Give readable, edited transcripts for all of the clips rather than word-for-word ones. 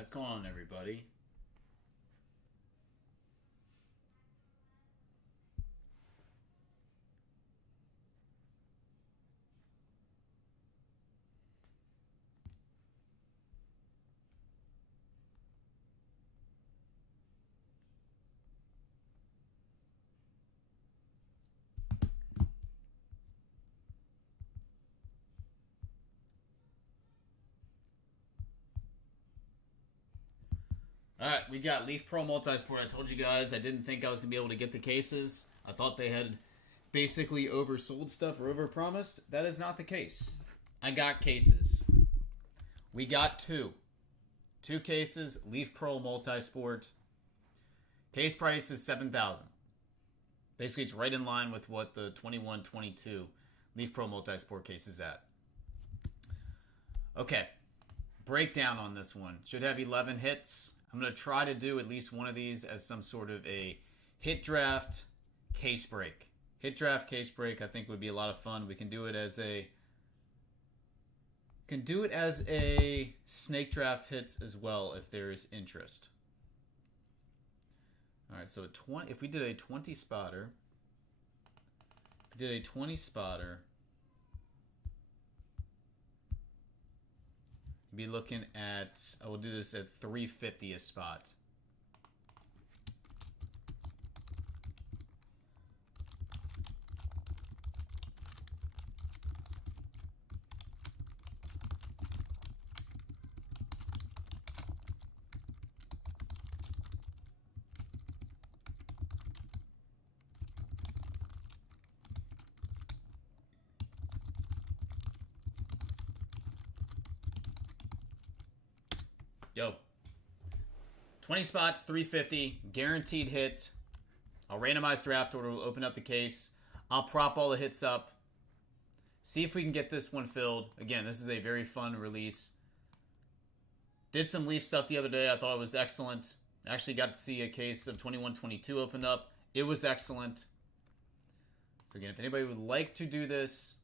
Alright, what's going on, everybody? Alright, we got Leaf Pro Multisport. I told you guys I didn't think I was going to be able to get the cases. I thought they had basically oversold stuff or overpromised. That is not the case. I got cases. We got two. Two cases, Leaf Pro Multisport. Case price is $7,000. Basically, it's right in line with what the 21-22 Leaf Pro Multisport case is at. Okay. Breakdown on this one. Should have 11 hits. I'm going to try to do at least one of these as some sort of a hit draft case break. Hit draft case break I think would be a lot of fun. We can do it as a snake draft hits as well if there is interest. All right, so if we did a 20 spotter, be looking at, I will do this at 350 a spot. Yo. 20 spots, 350, guaranteed hit. I'll randomize draft order, we'll open up the case. I'll prop all the hits up. See if we can get this one filled. Again, this is a very fun release. Did some Leaf stuff the other day. I thought it was excellent. Actually got to see a case of 21-22 open up. It was excellent. So again, if anybody would like to do this,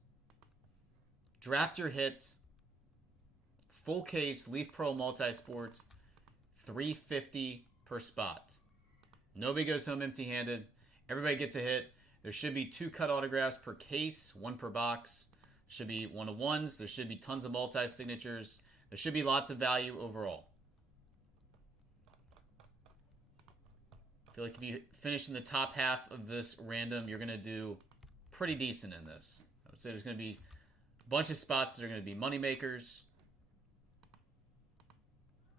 draft your hit. Full case, Leaf Pro Multisport, $350 per spot. Nobody goes home empty-handed. Everybody gets a hit. There should be 2 cut autographs per case, 1 per box. There should be 1-of-1s. There should be tons of multi-signatures. There should be lots of value overall. I feel like if you finish in the top half of this random, you're going to do pretty decent in this. I would say there's going to be a bunch of spots that are going to be money makers.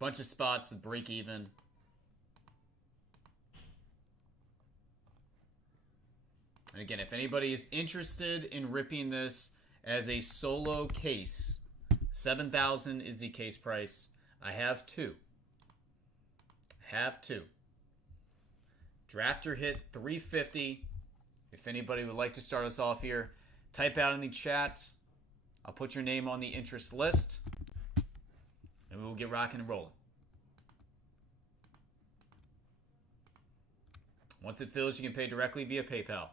Bunch of spots to break even. And again, if anybody is interested in ripping this as a solo case, $7,000 is the case price. I have two. Draft your hit, $350. If anybody would like to start us off here, type out in the chat. I'll put your name on the interest list. And we'll get rocking and rolling. Once it fills, you can pay directly via PayPal.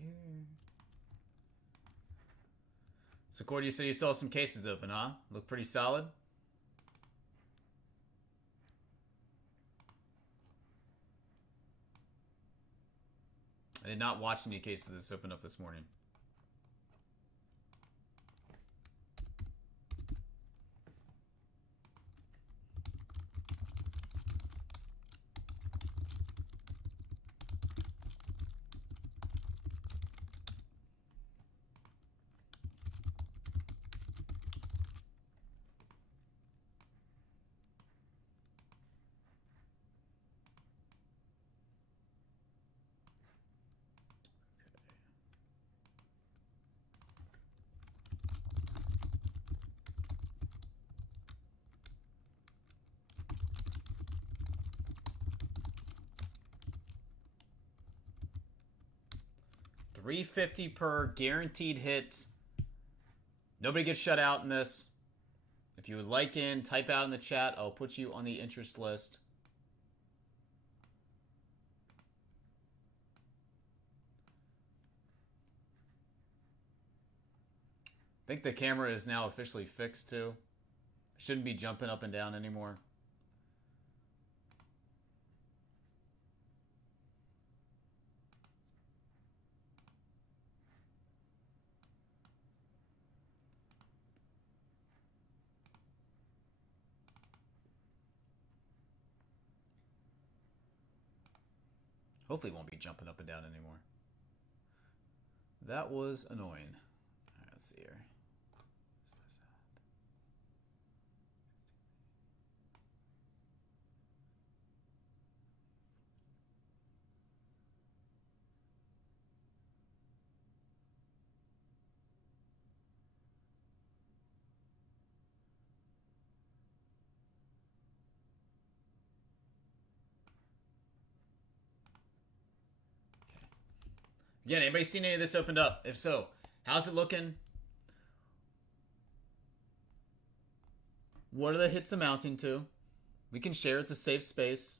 Here. So, Cordy, you said you saw some cases open, huh? Look pretty solid. I did not watch any cases this open up this morning. $3.50 per guaranteed hit. Nobody gets shut out in this. If you would like in, type out in the chat. I'll put you on the interest list. I think the camera is now officially fixed too. Shouldn't be jumping up and down anymore. Hopefully it won't be jumping up and down anymore. That was annoying. All right, let's see here. Again, anybody seen any of this opened up? If so, how's it looking? What are the hits amounting to? We can share. It's a safe space.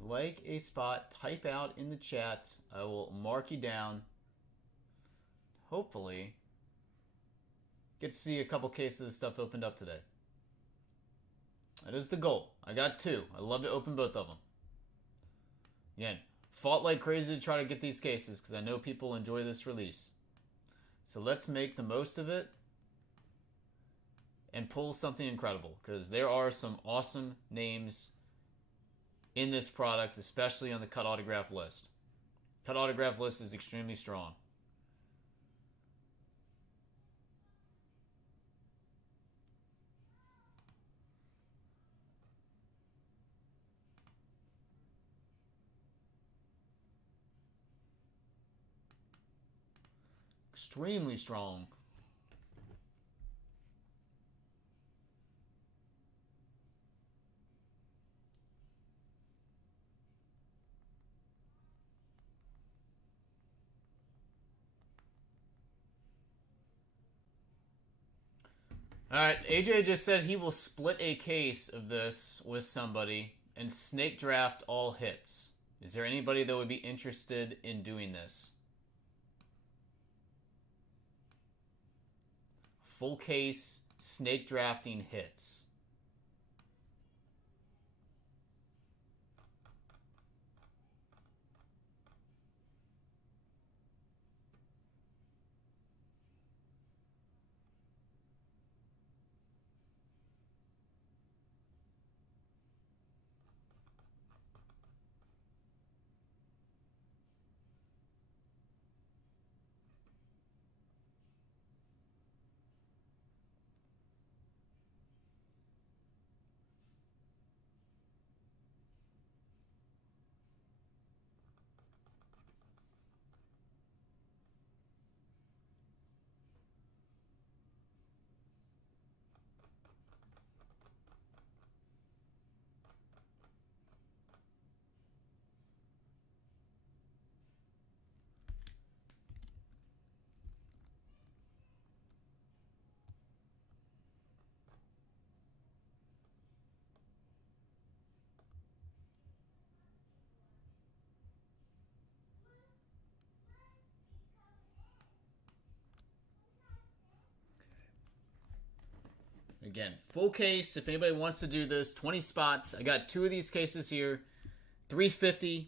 Like a spot, type out in the chat. I will mark you down. Hopefully, get to see a couple cases of stuff opened up today. That is the goal. I got 2. I love to open both of them. Again, fought like crazy to try to get these cases because I know people enjoy this release. So let's make the most of it and pull something incredible because there are some awesome names in this product, especially on the cut autograph list. Cut autograph list is extremely strong. Extremely strong. Alright, AJ just said he will split a case of this with somebody and snake draft all hits. Is there anybody that would be interested in doing this? Full case snake drafting hits. Again, full case. If anybody wants to do this, 20 spots. I got 2 of these cases here. $3.50.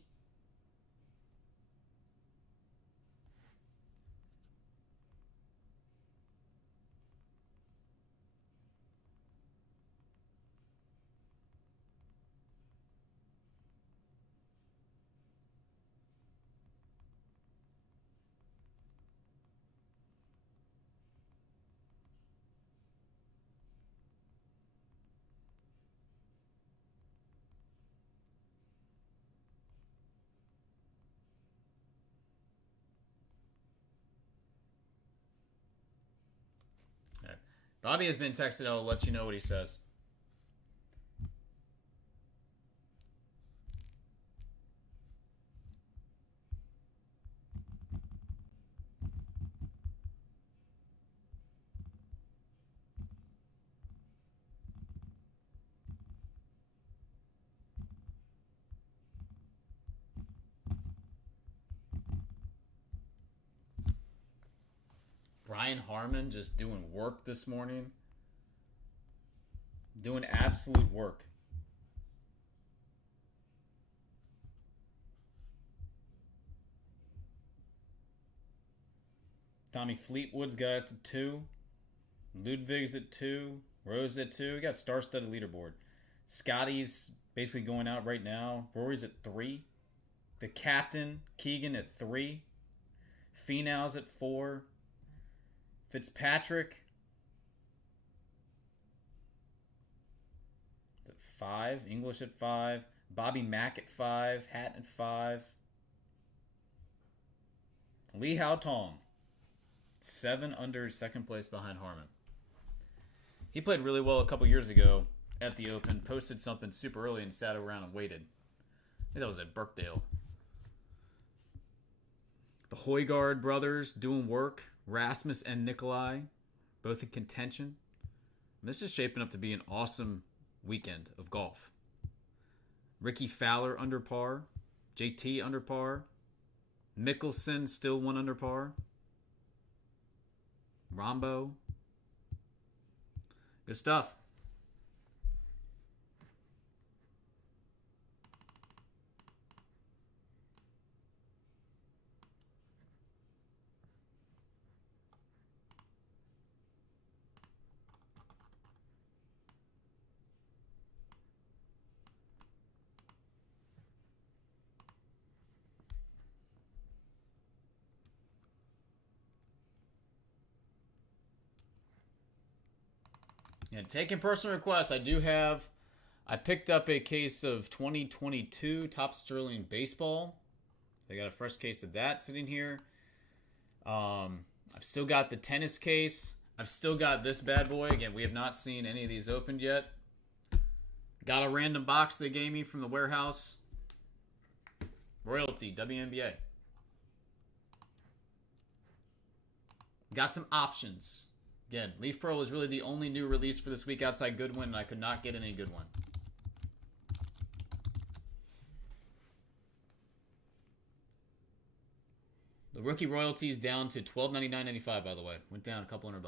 Bobby has been texted. I'll let you know what he says. Brian Harmon just doing work this morning. Doing absolute work. Tommy Fleetwood's got it to 2. Ludwig's at 2. Rose at 2. We got star-studded leaderboard. Scotty's basically going out right now. Rory's at 3. The captain, Keegan, at 3. Finau's at 4. Fitzpatrick at 5. English at 5. Bobby Mack at 5. Hatton at 5. Lee Hao Tong, 7 under, second place behind Harmon. He played really well a couple years ago at the Open. Posted something super early and sat around and waited. I think that was at Birkdale. The Højgaard brothers doing work. Rasmus and Nikolai, both in contention. This is shaping up to be an awesome weekend of golf. Ricky Fowler under par. JT under par. Mickelson still 1 under par. Rombo. Good stuff. And taking personal requests, I picked up a case of 2022 Top Sterling Baseball. I got a fresh case of that sitting here. I've still got the tennis case. I've still got this bad boy. Again, we have not seen any of these opened yet. Got a random box they gave me from the warehouse. Royalty, WNBA. Got some options. Again, Leaf Pro was really the only new release for this week outside Goodwin, and I could not get any good one. The rookie royalty is down to $12.99.95, by the way. Went down a couple $100.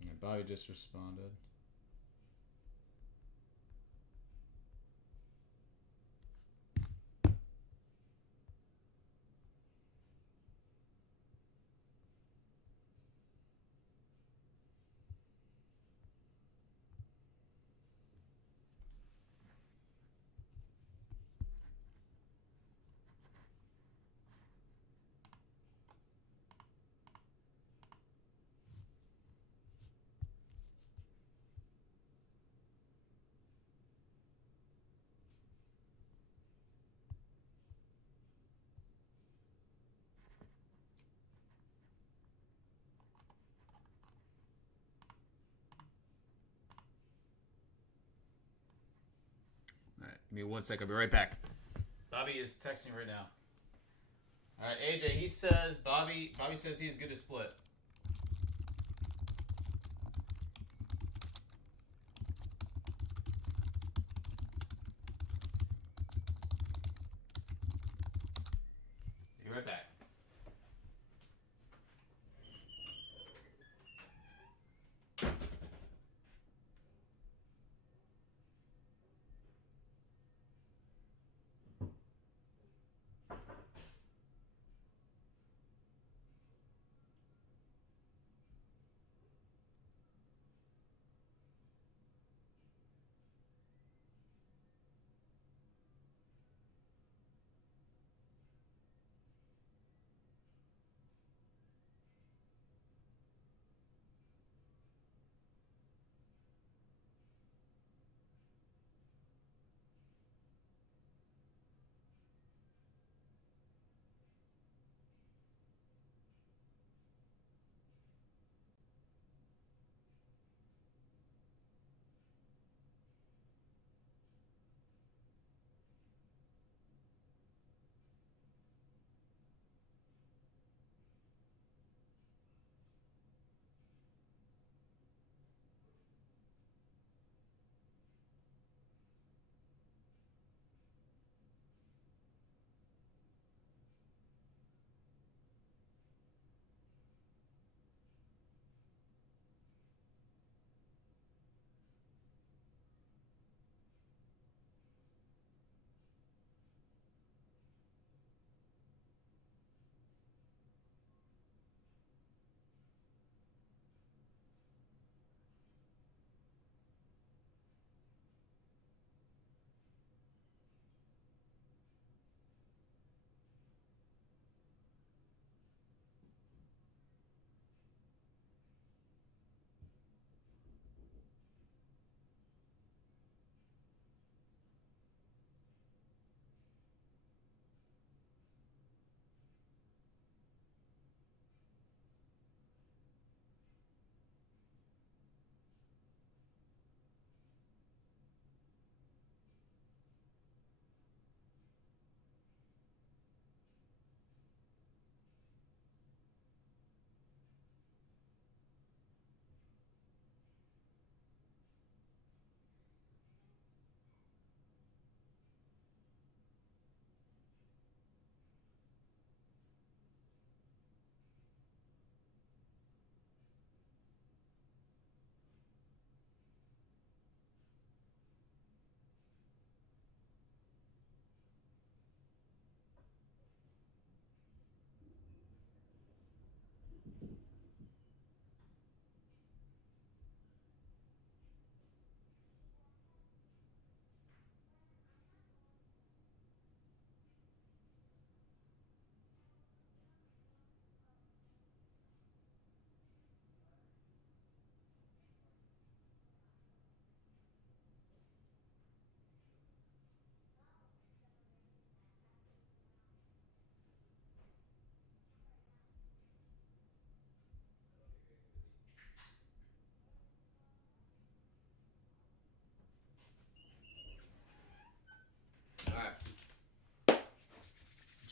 Yeah, Bobby just responded. Give me 1 second. I'll be right back. Bobby is texting right now. All right, AJ, he says, Bobby says he's good to split. Be right back.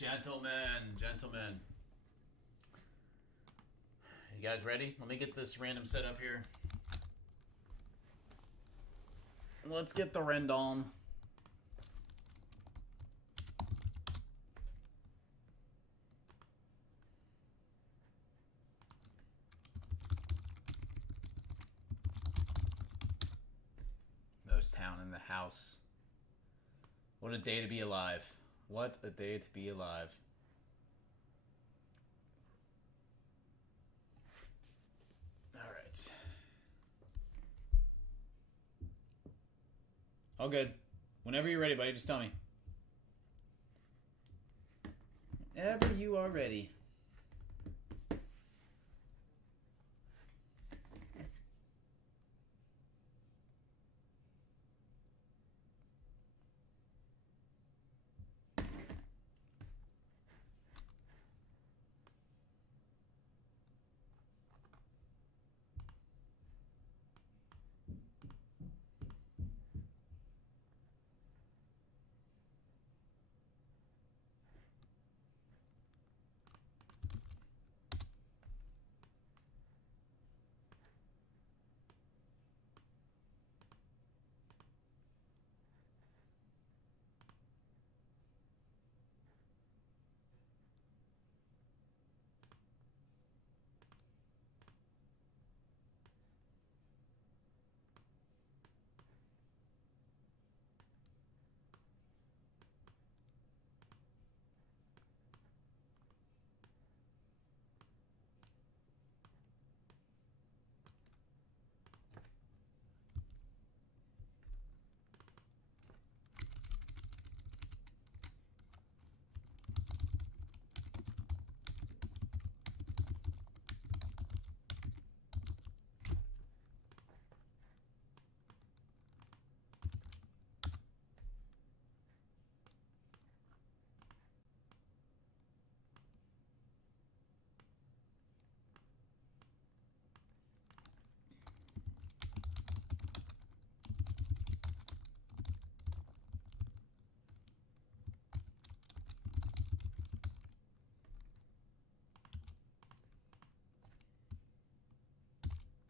Gentlemen, gentlemen. You guys ready? Let me get this random set up here. Let's get the random. Most town in the house. What a day to be alive. What a day to be alive. Alright. All good. Whenever you're ready, buddy, just tell me. Whenever you are ready.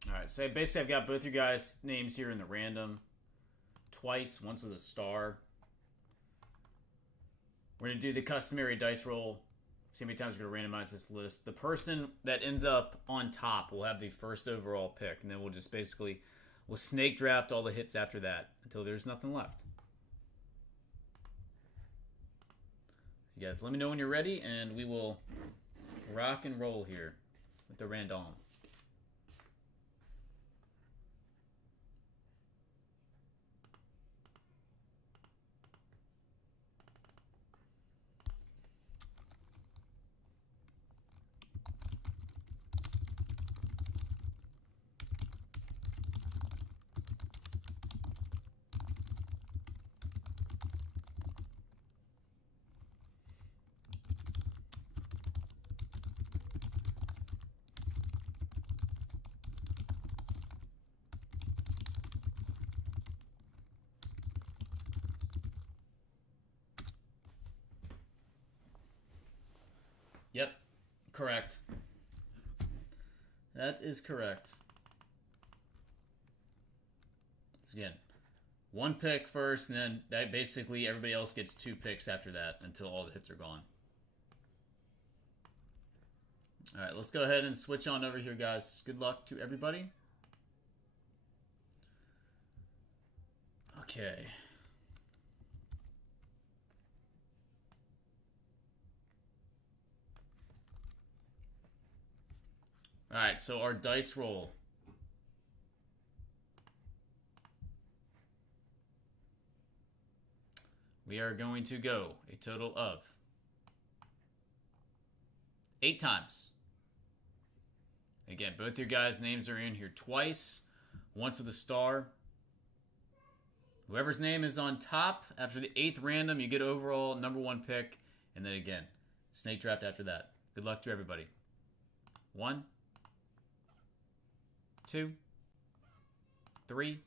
Alright, so basically I've got both your guys' names here in the random. Twice, once with a star. We're going to do the customary dice roll. See how many times we're going to randomize this list. The person that ends up on top will have the first overall pick. And then we'll just basically, we'll snake draft all the hits after that until there's nothing left. You guys let me know when you're ready and we will rock and roll here with the random. Yep, correct. That is correct. So again, one pick first, and then that basically everybody else gets 2 picks after that until all the hits are gone. All right, let's go ahead and switch on over here, guys. Good luck to everybody. Okay. Alright, so our dice roll. We are going to go a total of 8 times. Again, both your guys' names are in here twice. Once with a star. Whoever's name is on top, after the 8th random, you get overall #1 pick. And then again, snake draft after that. Good luck to everybody. 1, 2, 3,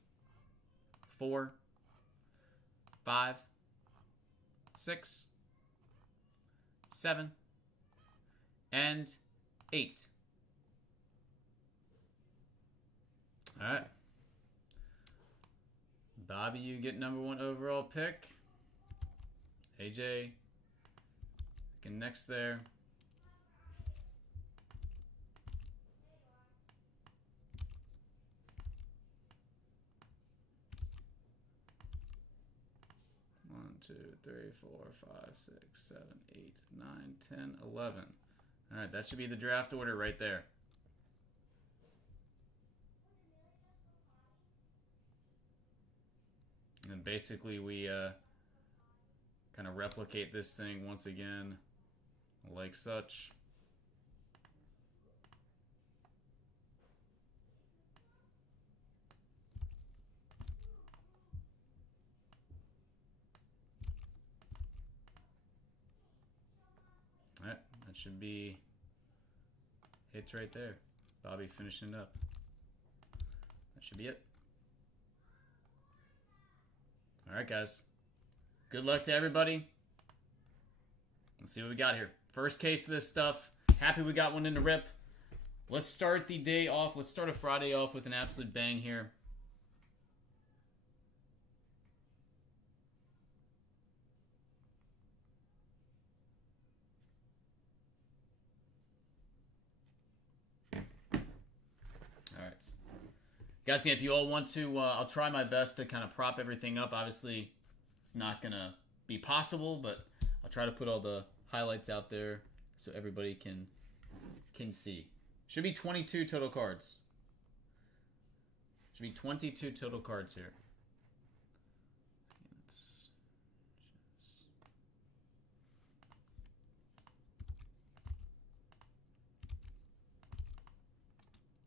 4, 5, 6, 7, and 8. All right. Bobby, you get #1 overall pick. AJ, picking next there. One, 2, 3, 4, 5, 6, 7, 8, 9, 10, 11. All right, that should be the draft order right there. And basically we kind of replicate this thing once again like such. All right, that should be hits right there. Bobby finishing it up. That should be it. All right, guys. Good luck to everybody. Let's see what we got here. First case of this stuff. Happy we got one in the rip. Let's start the day off. Let's start a Friday off with an absolute bang here. Guys, if you all want to, I'll try my best to kind of prop everything up. Obviously, it's not going to be possible, but I'll try to put all the highlights out there so everybody can see. Should be 22 total cards. Should be 22 total cards here.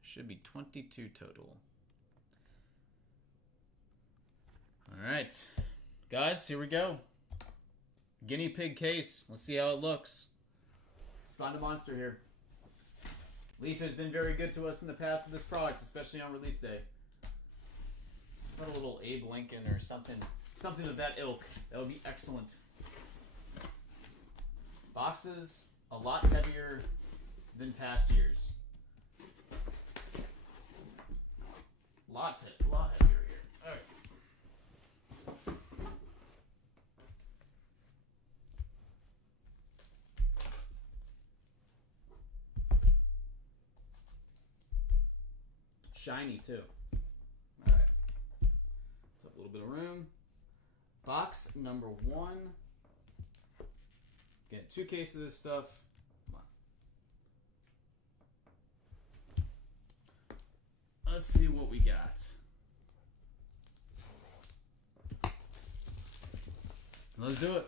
Should be 22 total. All right, guys, here we go. Guinea pig case. Let's see how it looks. Let's find a monster here. Leaf has been very good to us in the past with this product, especially on release day. Put a little Abe Lincoln or something of that ilk. That would be excellent. Boxes a lot heavier than past years. A lot heavier here. All right. Shiny too. All right. Let's have a little bit of room. Box number 1. Get 2 cases of this stuff. Come on. Let's see what we got. Let's do it.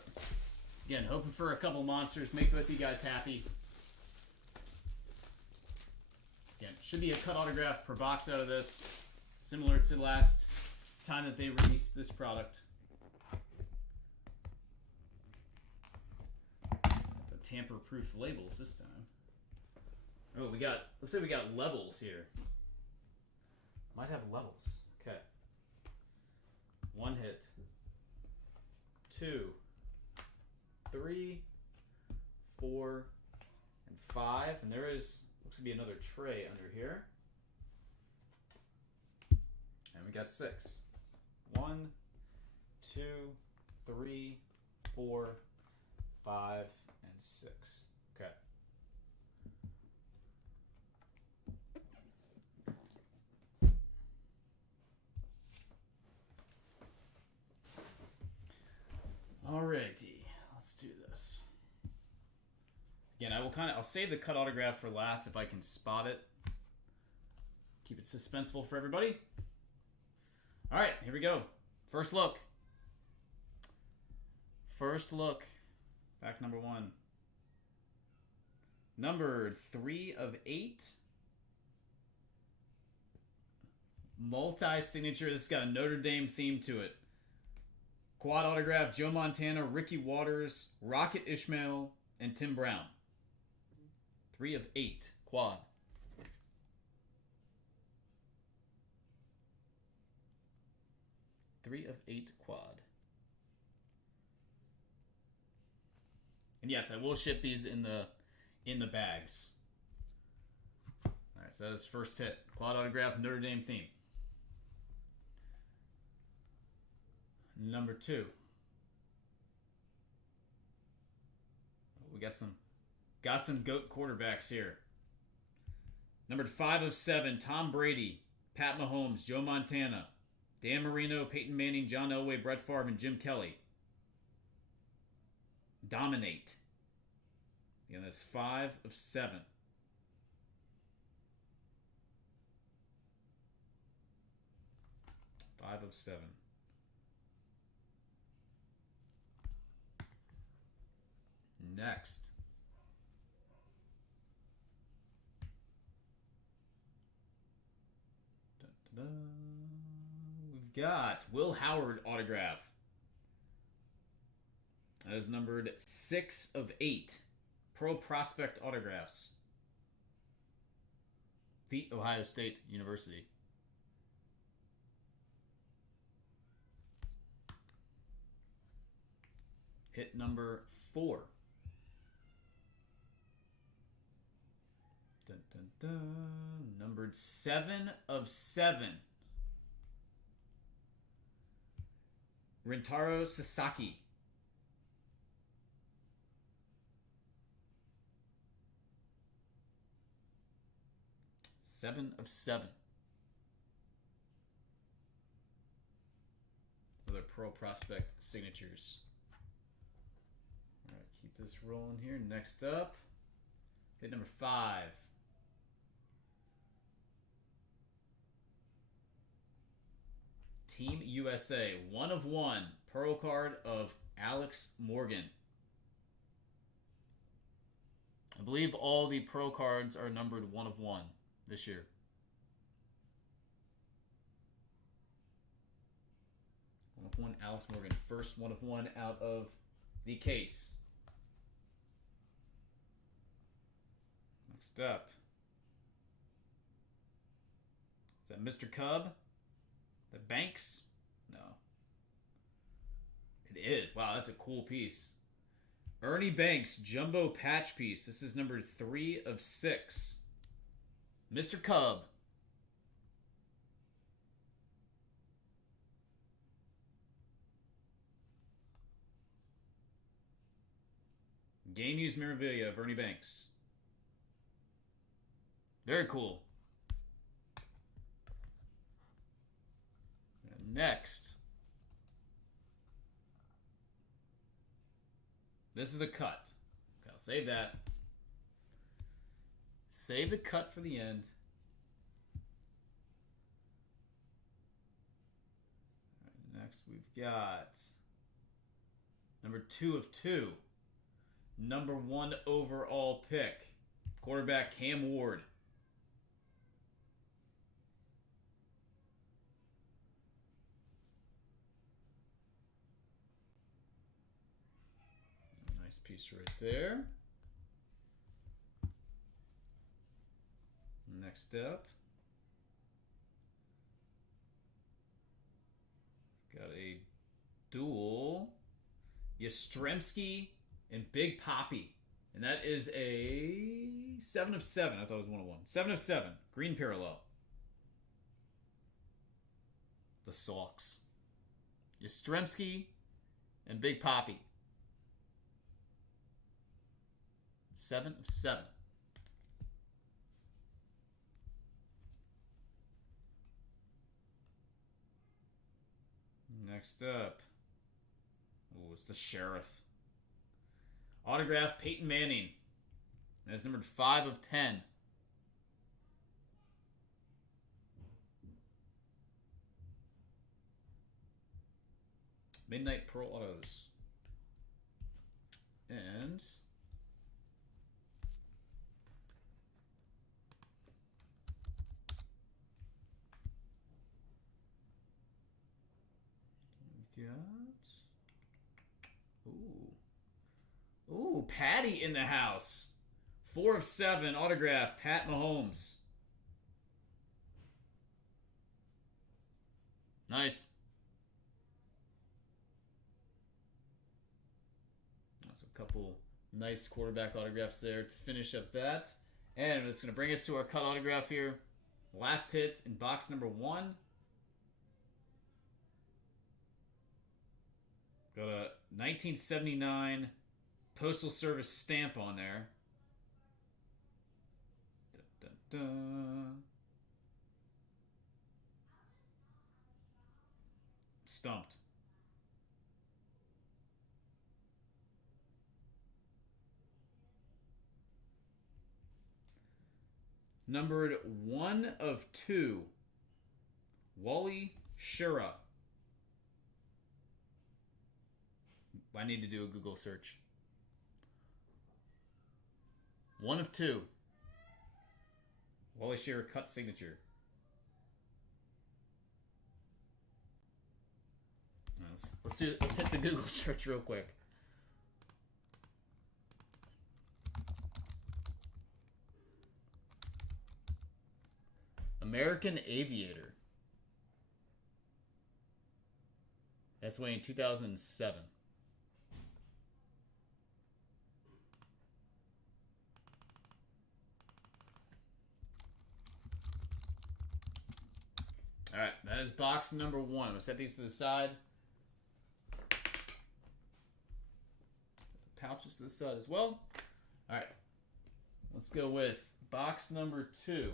Again, hoping for a couple monsters. Make both of you guys happy. Again, should be a cut autograph per box out of this. Similar to the last time that they released this product. The tamper-proof labels this time. Oh, looks like we got levels here. Might have levels. Okay. 1 hit. 2, 3, 4, and 5. And there is, looks to be another tray under here. And we got 6. 1, 2, 3, 4, 5, and 6. Okay. Alrighty, let's do this. Again, I'll save the cut autograph for last if I can spot it. Keep it suspenseful for everybody. Alright, here we go. First look. First look. Pack number 1. Number 3 of 8. Multi-signature. This has got a Notre Dame theme to it. Quad autograph, Joe Montana, Ricky Waters, Rocket Ishmael, and Tim Brown. 3 of 8. Quad. Three of 8 quad. And And yes, I will ship these in the bags. All right, so that is first hit. Quad autograph, Notre Dame theme. Number 2. We got some GOAT quarterbacks here. Numbered 5 of 7, Tom Brady, Pat Mahomes, Joe Montana, Dan Marino, Peyton Manning, John Elway, Brett Favre, and Jim Kelly. Dominate. Again, that's 5 of 7. Five of 7. Next. Dun, dun, dun. We've got Will Howard autograph. That is numbered 6 of 8. Pro Prospect autographs. The Ohio State University. Hit number 4. Dun, dun, dun. Numbered 7 of 7. Rintaro Sasaki. Seven of 7. Other Pro Prospect signatures. All right, keep this rolling here. Next up, hit number 5. Team USA, 1 of 1. Pro card of Alex Morgan. I believe all the Pro cards are numbered 1 of 1 this year. One of 1, Alex Morgan. First 1 of 1 out of the case. Next up. Is that Mr. Cub? The Banks? No. It is. Wow, that's a cool piece. Ernie Banks, jumbo patch piece. This is number 3 of 6. Mr. Cub. Game used memorabilia of Ernie Banks. Very cool. And next. This is a cut. Okay, I'll save that. Save the cut for the end. All right, next we've got number 2 of 2. Number 1 overall pick. Quarterback Cam Ward. Nice piece right there. Next up, got a dual Yastrzemski and Big Poppy. And that is a 7 of 7. I thought it was 1 of 1. 7 of 7. Green parallel. The Sox. Yastrzemski and Big Poppy. 7 of 7. Next up. Oh, it's the Sheriff. Autograph Peyton Manning. That's numbered 5 of 10. Midnight Pro Autos. And we've got Ooh, Patty in the house. 4 of 7, autograph, Pat Mahomes. Nice. That's a couple Nice quarterback autographs there to finish up that. And it's going to bring us to our cut autograph here. Last hit in box number 1. Got a 1979 Postal Service stamp on there. Dun, dun, dun. Stumped. Numbered 1 of 2. Wally Shura. I need to do a Google search. 1 of 2. Wally Shura cut signature. Let's hit the Google search real quick. American Aviator. That's way in 2007. Alright, that is box number 1. I'm going to set these to the side. Pouches to the side as well. Alright, let's go with box number 2.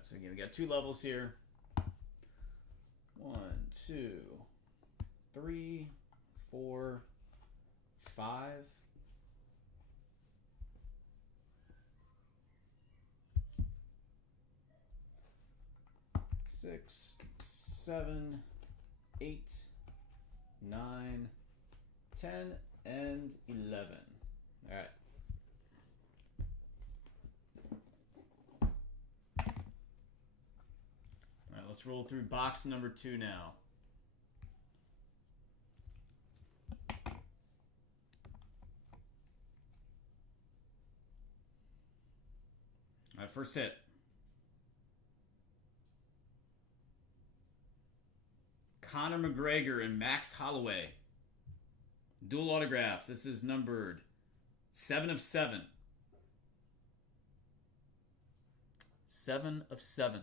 So again, we got 2 levels here. 1, 2, 3, 4, 5. 6, 7, 8, 9, 10, and 11. All right. Let's roll through box number 2 now. All right, first hit. Conor McGregor and Max Holloway. Dual autograph. This is numbered 7 of 7. 7 of 7.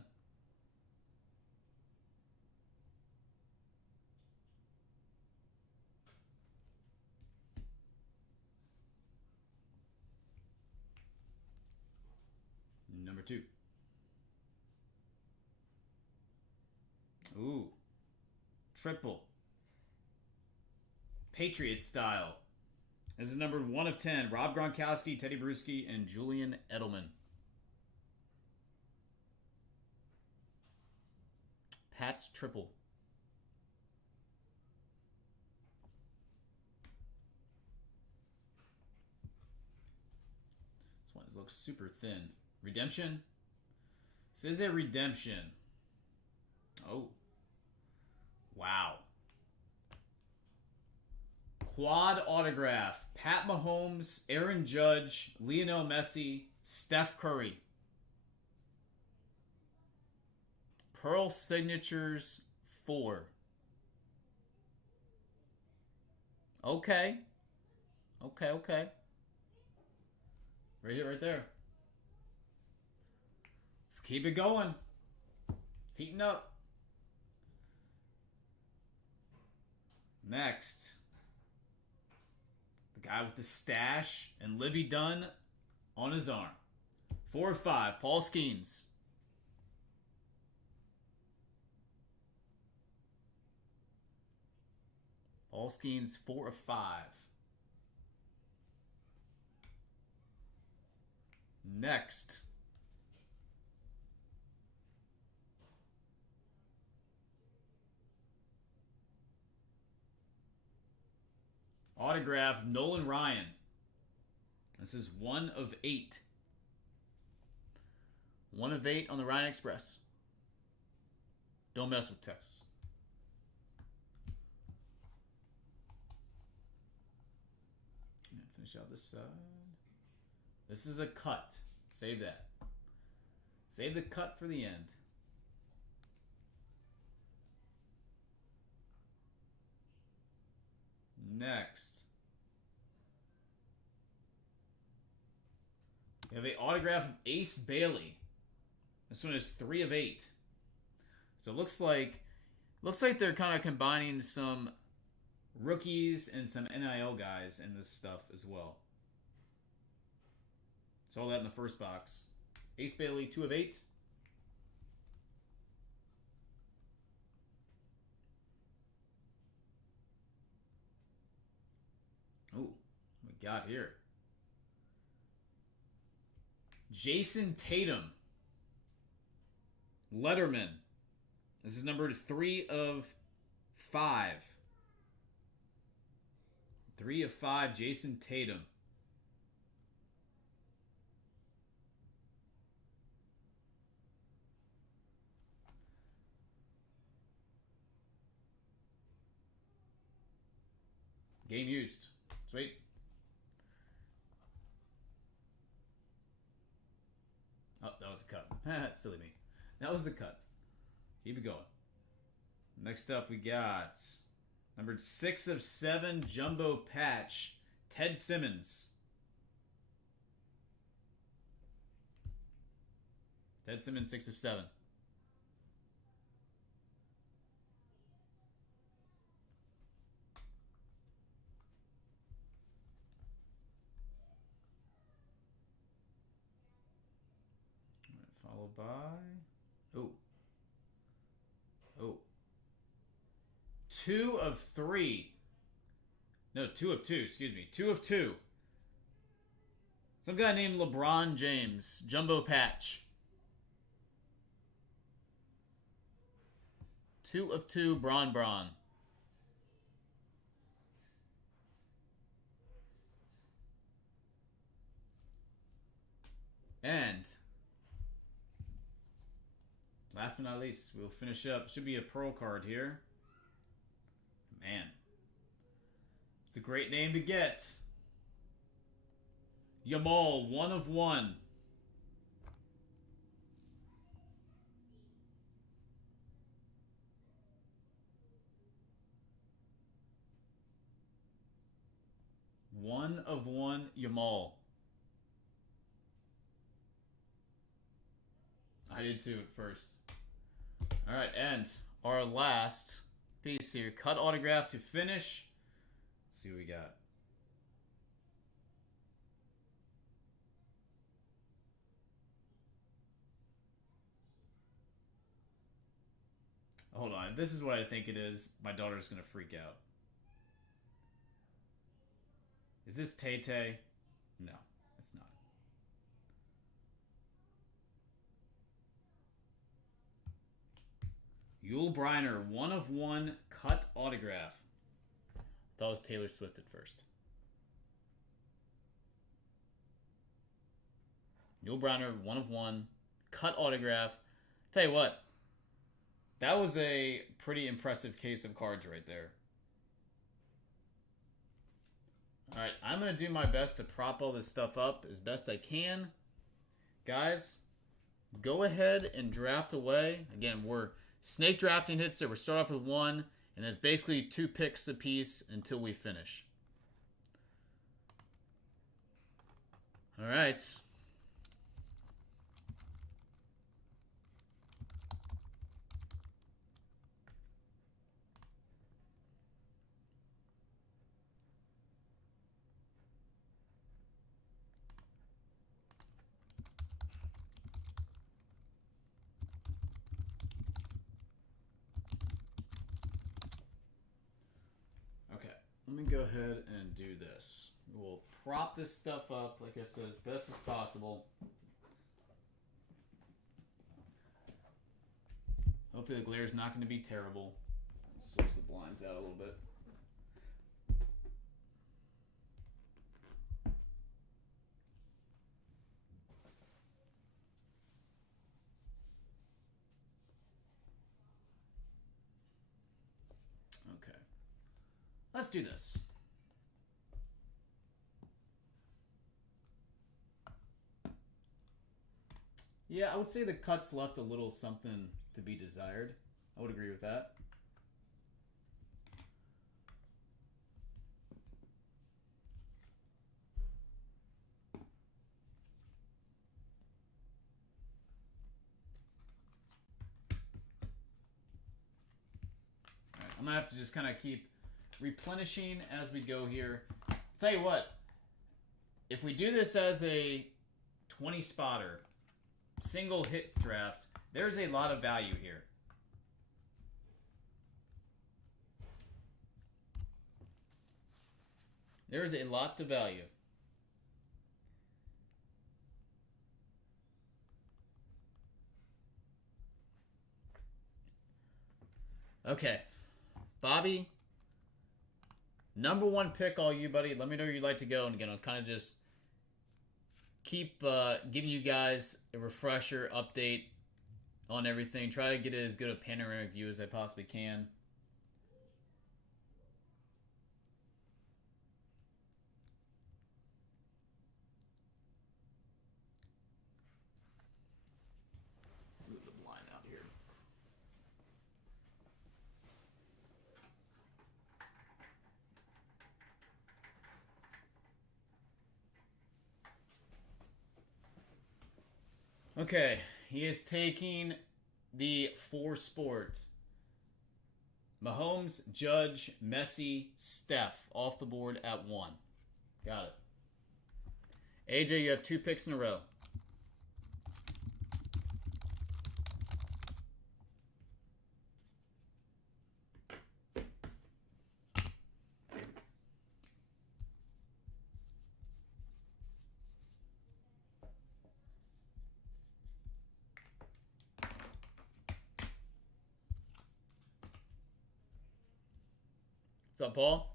Number 2. Ooh. Triple. Patriots style. This is numbered 1 of 10. Rob Gronkowski, Teddy Bruschi, and Julian Edelman. Pat's triple. This one looks super thin. Redemption? This is a redemption. Oh. Wow. Quad autograph. Pat Mahomes, Aaron Judge, Lionel Messi, Steph Curry. Pearl signatures 4. Okay. Okay. Right there. Let's keep it going. It's heating up. Next. The guy with the stash and Livy Dunn on his arm. 4 of 5. Paul Skeens. Paul Skeens, 4 of 5. Next. autograph, Nolan Ryan. This is 1 of 8. 1 of 8 on the Ryan Express. Don't mess with Texas. Finish out this side. This is a cut. Save that. Save the cut for the end. Next. We have an autograph of Ace Bailey. This one is 3 of 8. So it looks like they're kind of combining some rookies and some NIL guys in this stuff as well. So all that in the first box. Ace Bailey, 2 of 8. Oh, what we got here? Jason Tatum. Letterman. This is numbered 3 of 5. 3 of 5, Jason Tatum. Game used. Sweet. Oh, that was a cut. Silly me. That was the cut. Keep it going. Next up, we got numbered 6 of 7, Jumbo Patch, Ted Simmons. Ted Simmons, 6 of 7. Followed by... Oh. 2 of 3. No, 2 of 2, excuse me. 2 of 2. Some guy named LeBron James. Jumbo Patch. 2 of 2, Bron. And last but not least, we'll finish up. Should be a Pearl card here. Man. It's a great name to get. Yamal, 1 of 1. One of 1, Yamal. I did too at first. Alright, and our last piece here. Cut autograph to finish. Let's see what we got. Hold on. This is what I think it is. My daughter's going to freak out. Is this Tay-Tay? No, it's not. Yul Brynner, 1 of 1, cut autograph. Thought it was Taylor Swift at first. Yul Brynner, 1 of 1, cut autograph. Tell you what, that was a pretty impressive case of cards right there. Alright, I'm going to do my best to prop all this stuff up as best I can. Guys, go ahead and draft away. Again, we're snake drafting hits there. We're starting off with 1, and it's basically 2 picks apiece until we finish. Alright. Let me go ahead and do this. We'll prop this stuff up, like I said, as best as possible. Hopefully the glare is not going to be terrible. Switch the blinds out a little bit. let's do this. Yeah, I would say the cuts left a little something to be desired. I would agree with that. I'm going to have to just kind of keep replenishing as we go here. I'll tell you what, if we do this as a 20 spotter, single hit draft, there's a lot of value here. There's a lot to value. Okay. Bobby, number one pick, all you, buddy. Let me know where you'd like to go. And again, I'll kind of just keep giving you guys a refresher update on everything. Try to get it as good a panoramic view as I possibly can. Move the blind out here. Okay, he is taking the 4 sport. Mahomes, Judge, Messi, Steph off the board at 1. Got it. AJ, you have 2 picks in a row. What's up, Paul?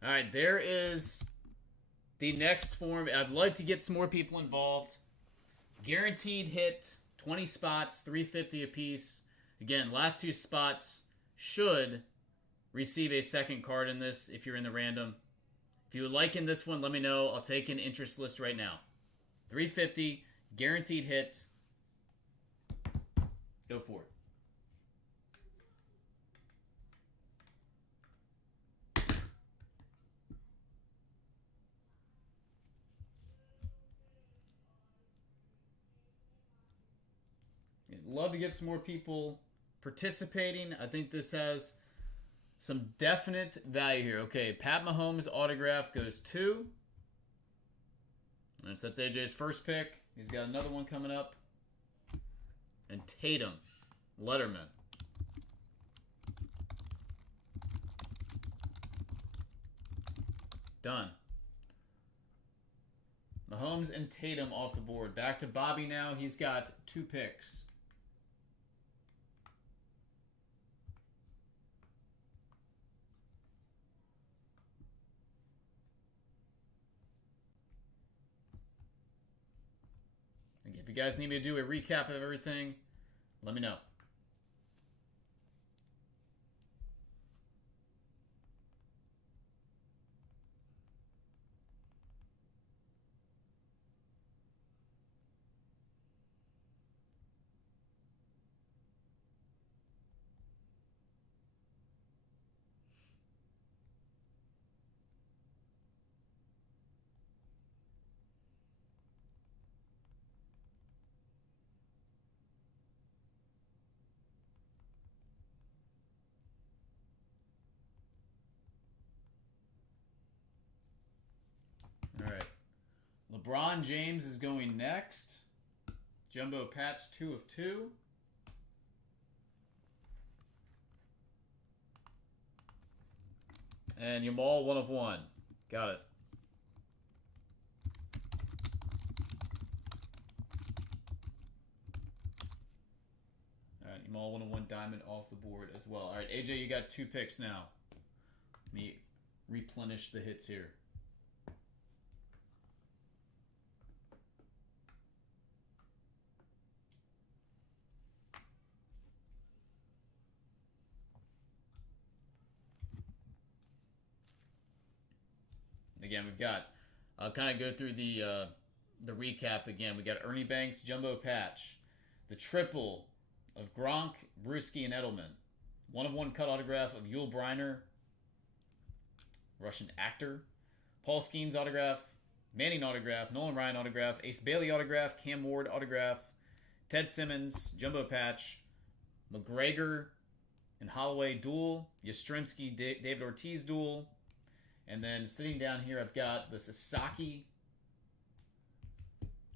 All right, there is the next form. I'd like to get some more people involved. Guaranteed hit, 20 spots, 350 apiece. Again, last 2 spots should receive a second card in this if you're in the random. If you would like in this one, let me know. I'll take an interest list right now. 350, guaranteed hit. Go for it. Love to get some more people participating. I think this has some definite value here. Okay, Pat Mahomes autograph goes 2. And that's AJ's first pick. He's got another one coming up. And Tatum, Letterman. Done. Mahomes and Tatum off the board. Back to Bobby now. He's got 2 picks. If you guys need me to do a recap of everything, let me know. All right. LeBron James is going next. Jumbo patch 2 of 2. And Yamal, 1 of 1. Got it. Alright, Yamal, 1 of 1 diamond off the board as well. Alright, AJ, you got 2 picks now. Let me replenish the hits here. Again, we've got, I'll kind of go through the recap again. We got Ernie Banks, Jumbo Patch, the triple of Gronk, Brewski, and Edelman. 1 of 1 cut autograph of Yul Brynner, Russian actor. Paul Skeens autograph, Manning autograph, Nolan Ryan autograph, Ace Bailey autograph, Cam Ward autograph, Ted Simmons, Jumbo Patch, McGregor and Holloway duel, Yastrzemski, David Ortiz duel. And then sitting down here, I've got the Sasaki,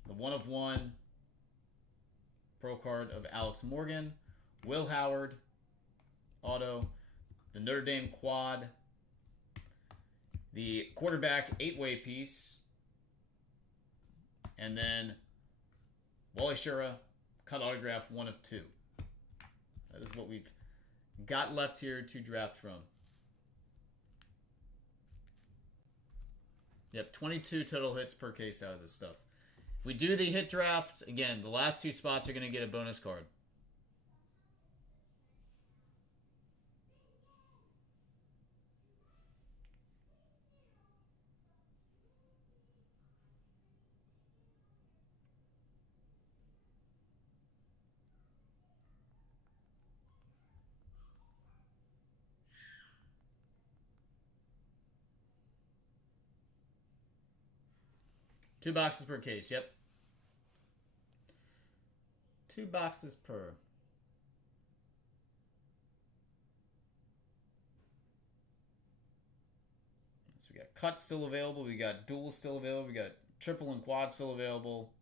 the 1 of 1 pro card of Alex Morgan, Will Howard auto, the Notre Dame quad, the quarterback 8-way piece, and then Wally Shura cut autograph 1 of 2. That is what we've got left here to draft from. Yep, 22 total hits per case out of this stuff. If we do the hit draft, again, the last 2 spots are going to get a bonus card. Two boxes per case, yep. 2 boxes per. So we got cuts still available. We got duals still available. We got triple and quad still available.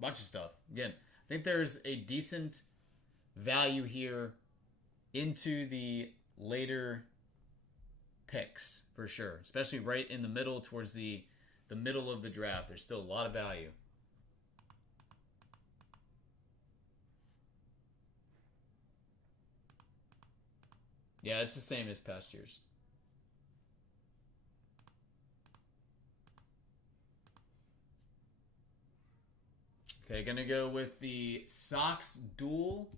Bunch of stuff. Again, I think there's a decent value here into the later picks for sure. Especially right in the middle towards the middle of the draft. There's still a lot of value. Yeah, it's the same as past years. Okay, gonna go with the Sox duel.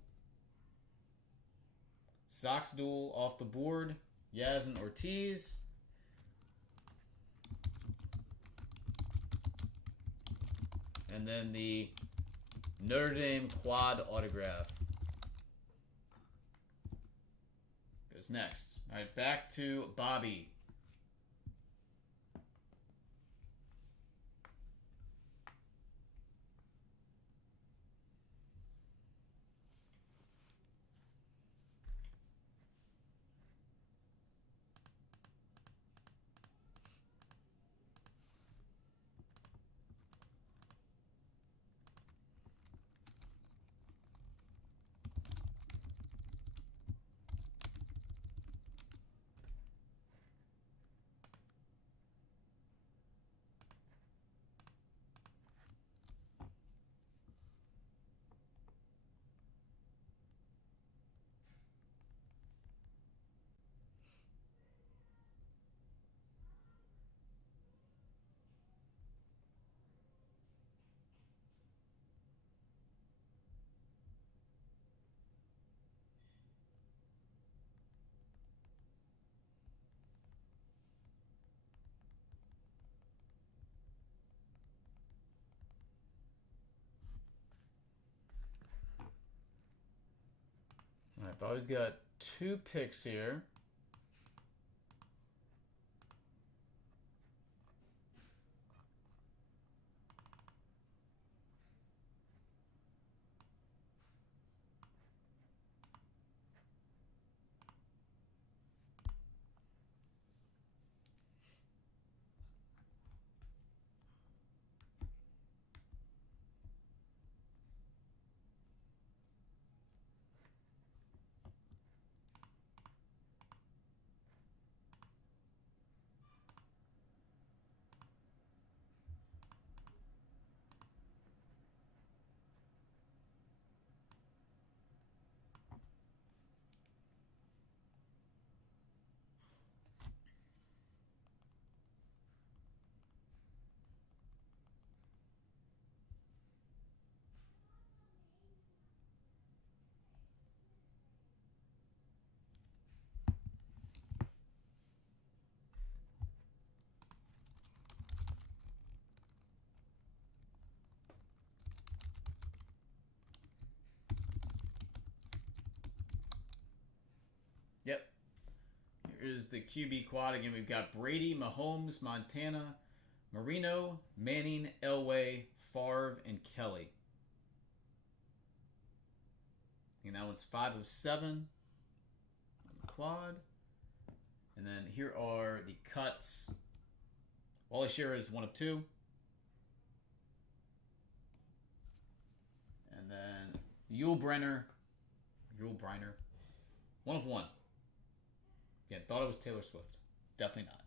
Sox duel off the board. Yaz and Ortiz. And then the Notre Dame quad autograph goes next. All right, back to Bobby. All right, Bobby's got 2 picks here. is the QB quad. Again, we've got Brady, Mahomes, Montana, Marino, Manning, Elway, Favre, and Kelly. And that one's 5 of 7 on the quad. And then here are the cuts. Wally Shearer is 1 of 2. And then Yul Brynner, 1 of 1. Again, thought it was Taylor Swift. Definitely not.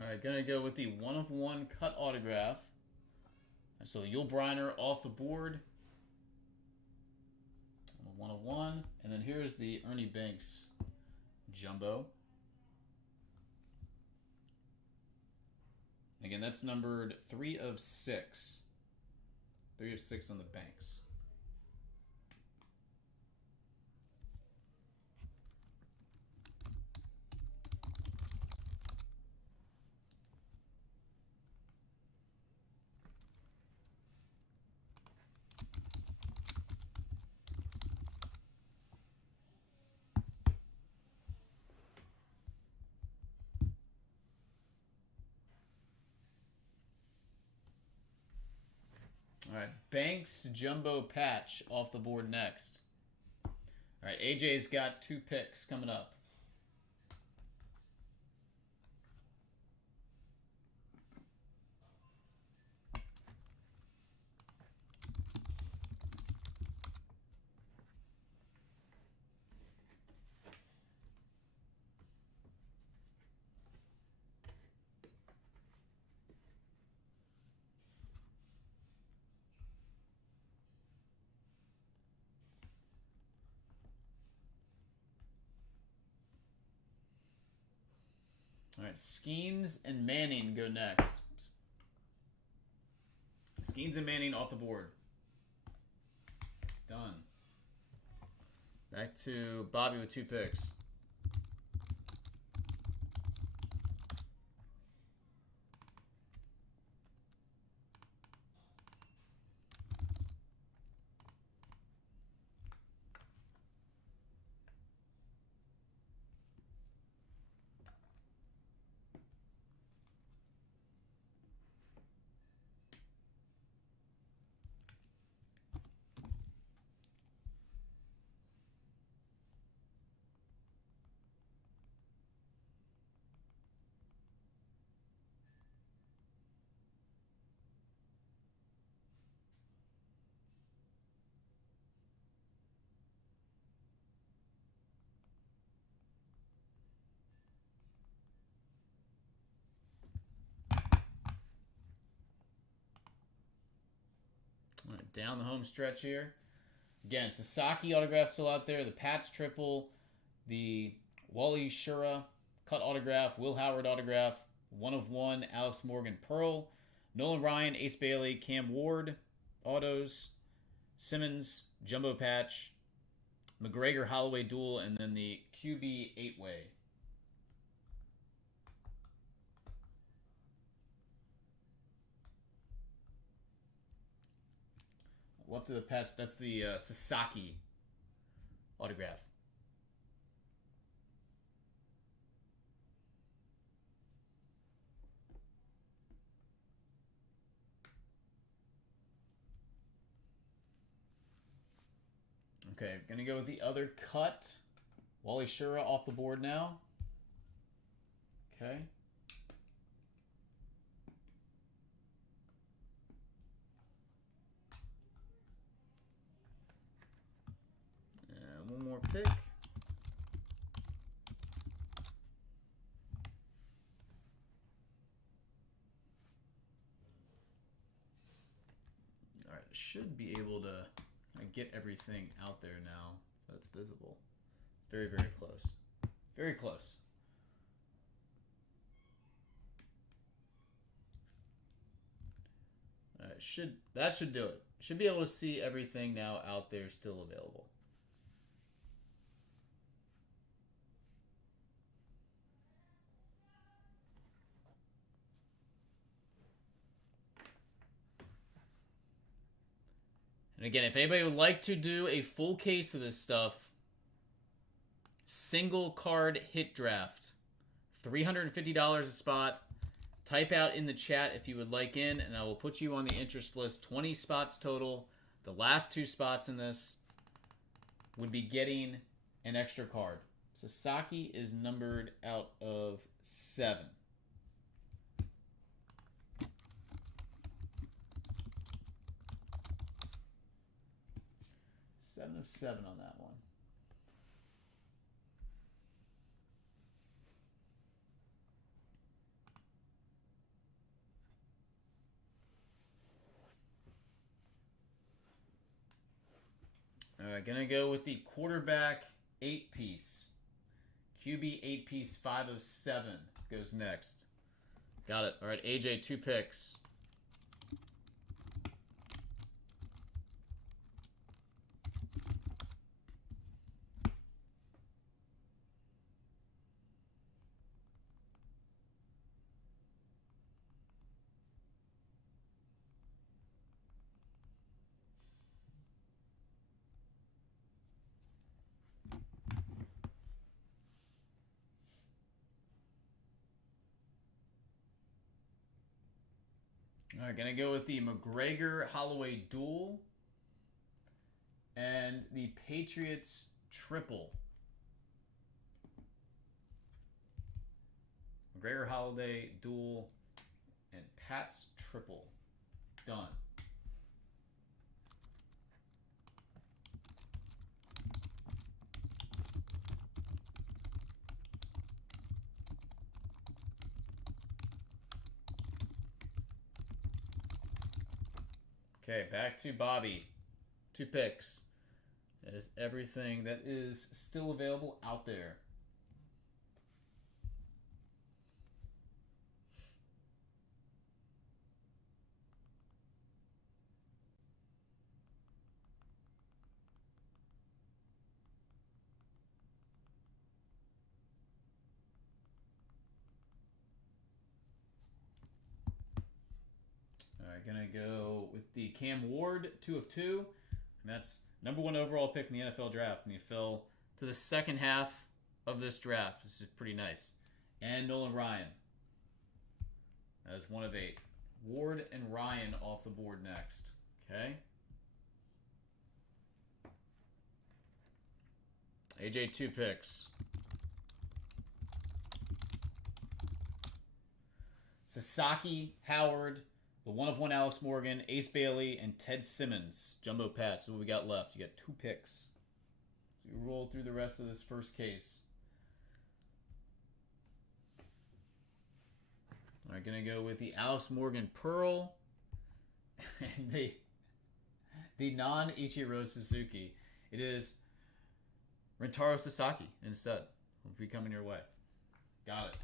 All right, gonna go with the 1 of 1 cut autograph. So Yul Brynner off the board. 1 of 1. And then here's the Ernie Banks jumbo. Again, that's numbered 3 of 6. 3 of 6 on the Banks. All right, Banks jumbo patch off the board next. All right, AJ's got 2 picks coming up. All right, Skeens and Manning go next. Skeens and Manning off the board. Done. Back to Bobby with 2 picks. All right, down the home stretch here. Again, Sasaki autograph still out there. The Pats triple. The Wally Shura cut autograph. Will Howard autograph. 1 of 1. Alex Morgan Pearl. Nolan Ryan, Ace Bailey, Cam Ward autos. Simmons jumbo patch. McGregor Holloway duel, and then the QB 8-way. Up to the patch. That's the Sasaki autograph. Okay, gonna go with the other cut. Wally Shura off the board now. Okay. And one more pick. Alright, should be able to get everything out there now so it's visible. Very, very close. Very close. That should do it. Should be able to see everything now out there still available. And again, if anybody would like to do a full case of this stuff, single card hit draft, $350 a spot. Type out in the chat if you would like in, and I will put you on the interest list. 20 spots total. The last 2 spots in this would be getting an extra card. Sasaki is numbered out of 7. Seven of 7 on that one. All right, gonna go with the quarterback 8-piece. QB 8-piece 5 of 7 goes next. Got it. All right, AJ, 2 picks. All right, gonna go with the McGregor-Holloway duel and the Patriots triple. McGregor-Holloway duel and Pats triple. Done. Okay, back to Bobby. 2 picks. That is everything that is still available out there. All right, gonna go with the Cam Ward 2 of 2. And that's #1 overall pick in the NFL draft. And he fell to the second half of this draft. This is pretty nice. And Nolan Ryan. That is 1 of 8. Ward and Ryan off the board next. Okay. AJ, 2 picks. Sasaki, Howard, the 1 of 1 Alex Morgan, Ace Bailey, and Ted Simmons. Jumbo patch. So what we got left? You got 2 picks. So you roll through the rest of this first case. All right, gonna go with the Alex Morgan Pearl and the non-Ichiro Suzuki. It is Rentaro Sasaki instead. Will be coming your way. Got it.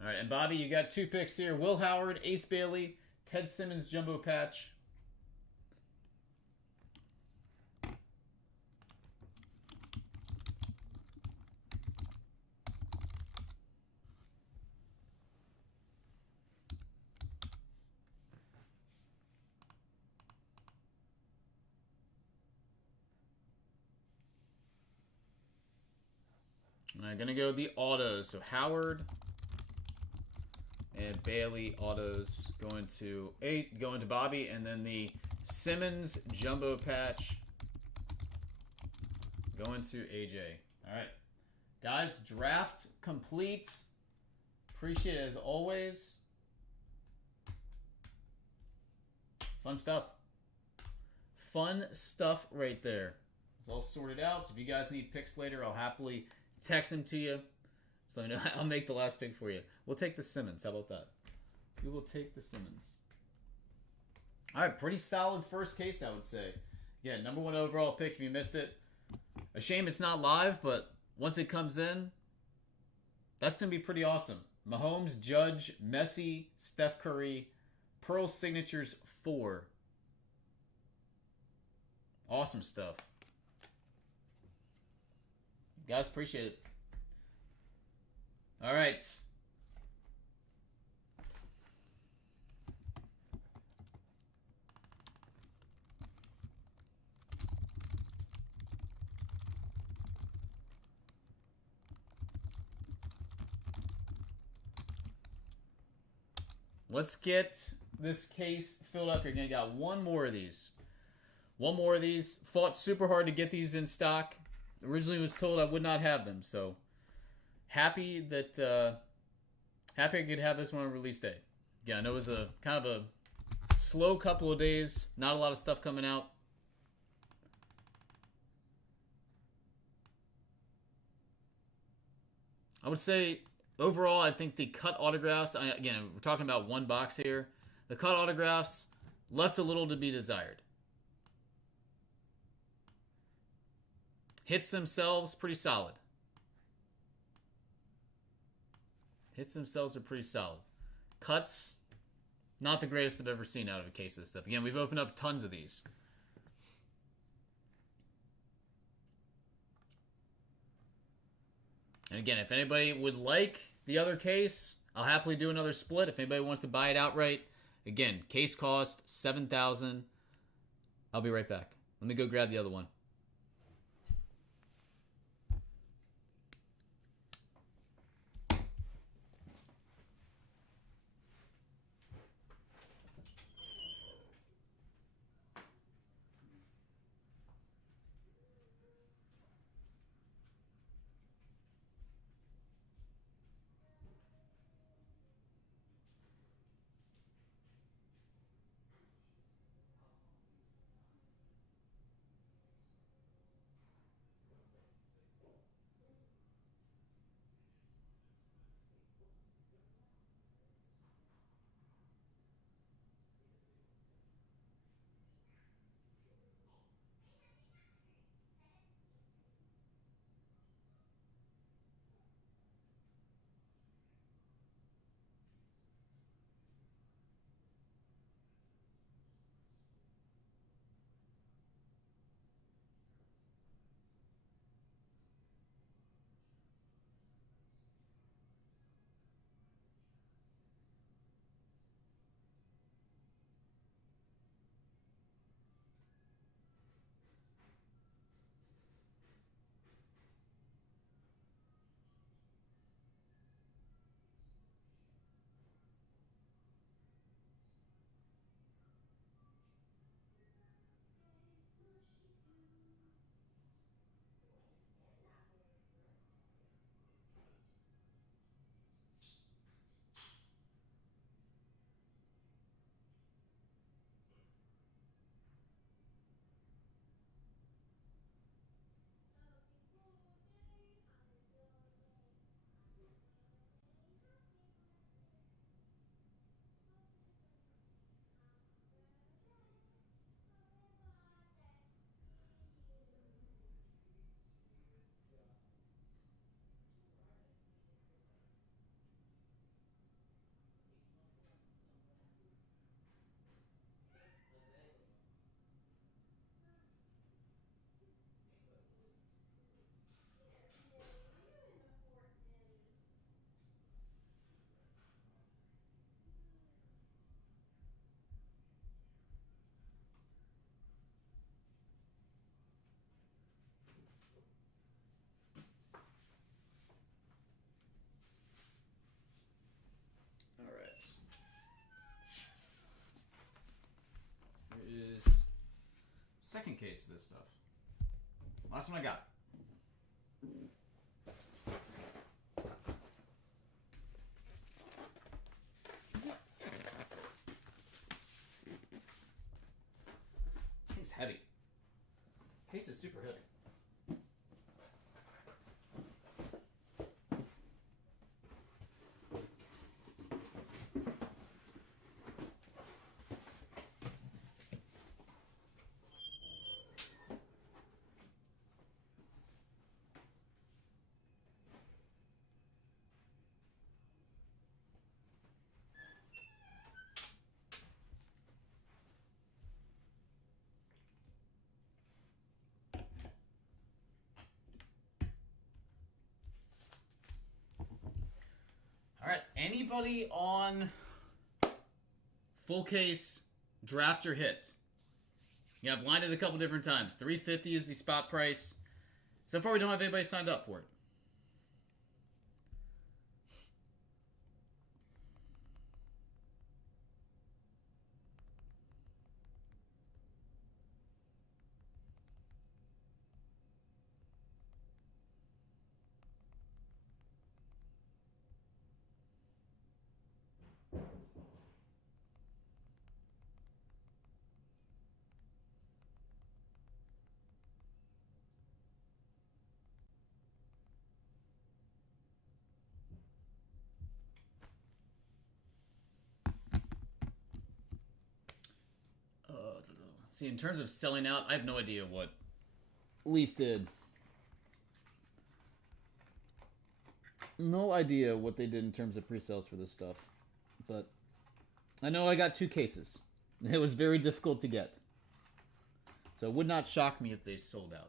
All right, and Bobby, you got 2 picks here. Will Howard, Ace Bailey, Ted Simmons, Jumbo Patch. I'm going to go the autos. So Howard and Bailey autos going to Bobby. And then the Simmons jumbo patch going to AJ. All right. Guys, draft complete. Appreciate it as always. Fun stuff. Fun stuff right there. It's all sorted out. So if you guys need picks later, I'll happily text them to you. So let me know. I'll make the last pick for you. We'll take the Simmons. How about that? We will take the Simmons. All right, pretty solid first case, I would say. Yeah, number 1 overall pick if you missed it. A shame it's not live, but once it comes in, that's going to be pretty awesome. Mahomes, Judge, Messi, Steph Curry, Pearl Signatures 4. Awesome stuff. Guys, appreciate it. All right. Let's get this case filled up here. Again, got one more of these. One more of these. Fought super hard to get these in stock. Originally was told I would not have them, so happy that happy I could have this one on release day. Again, I know it was a kind of a slow couple of days. Not a lot of stuff coming out. I would say overall, I think the cut autographs, again, we're talking about one box here. The cut autographs left a little to be desired. Hits themselves, pretty solid. Hits themselves are pretty solid. Cuts, not the greatest I've ever seen out of a case of this stuff. Again, we've opened up tons of these. And again, if anybody would like the other case, I'll happily do another split. If anybody wants to buy it outright, again, case cost $7,000. I'll be right back. Let me go grab the other one. Second case of this stuff. Last one I got. Case heavy. Case is super heavy. All right, anybody on full case draft or hit? Yeah, I've lined it a couple different times. $350 is the spot price. So far, we don't have anybody signed up for it. See, in terms of selling out, I have no idea what Leaf did. No idea what they did in terms of pre-sales for this stuff. But I know I got 2 cases. It was very difficult to get. So it would not shock me if they sold out.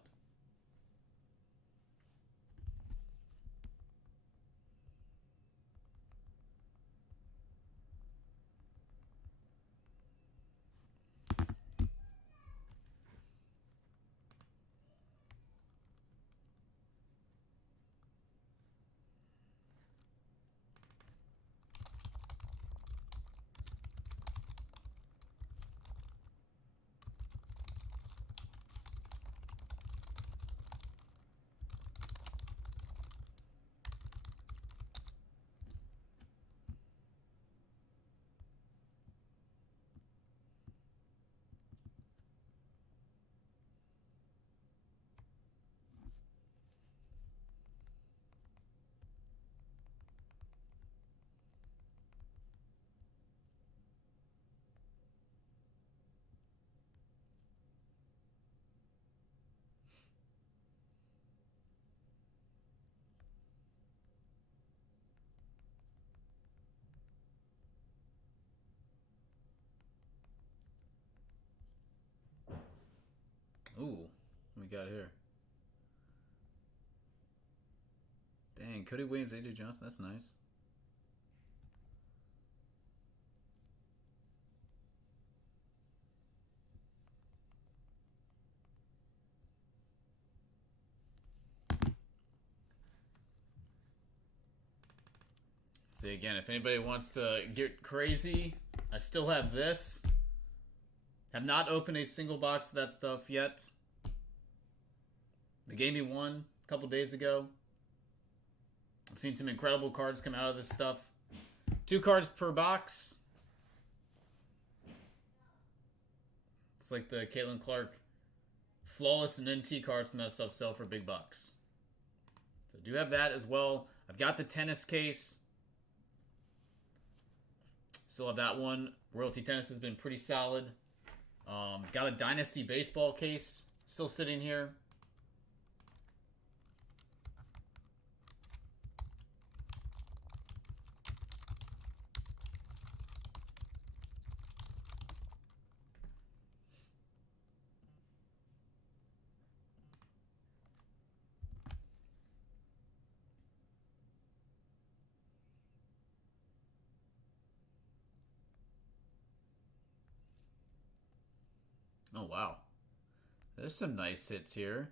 Ooh, what we got here? Dang, Cody Williams, AJ Johnson, that's nice. See, again, if anybody wants to get crazy, I still have this. Have not opened a single box of that stuff yet. They gave me one a couple days ago. I've seen some incredible cards come out of this stuff. 2 cards per box. It's like the Caitlin Clark Flawless and NT cards from that stuff sell for big bucks. So I do have that as well. I've got the tennis case. Still have that one. Royalty Tennis has been pretty solid. Got a Dynasty baseball case still sitting here. Oh, wow. There's some nice hits here.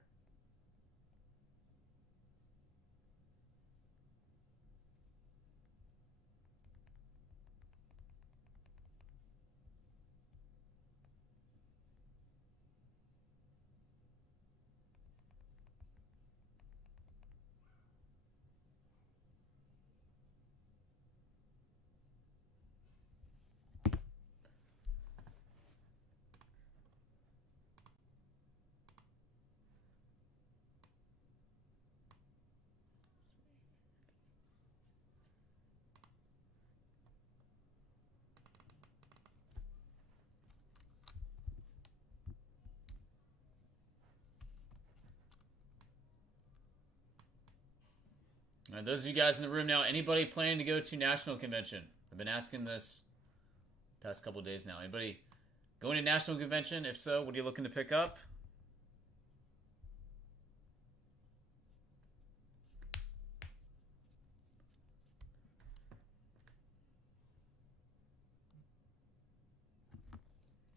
All right, those of you guys in the room now, anybody planning to go to National Convention? I've been asking this past couple of days now. Anybody going to National Convention? If so, what are you looking to pick up?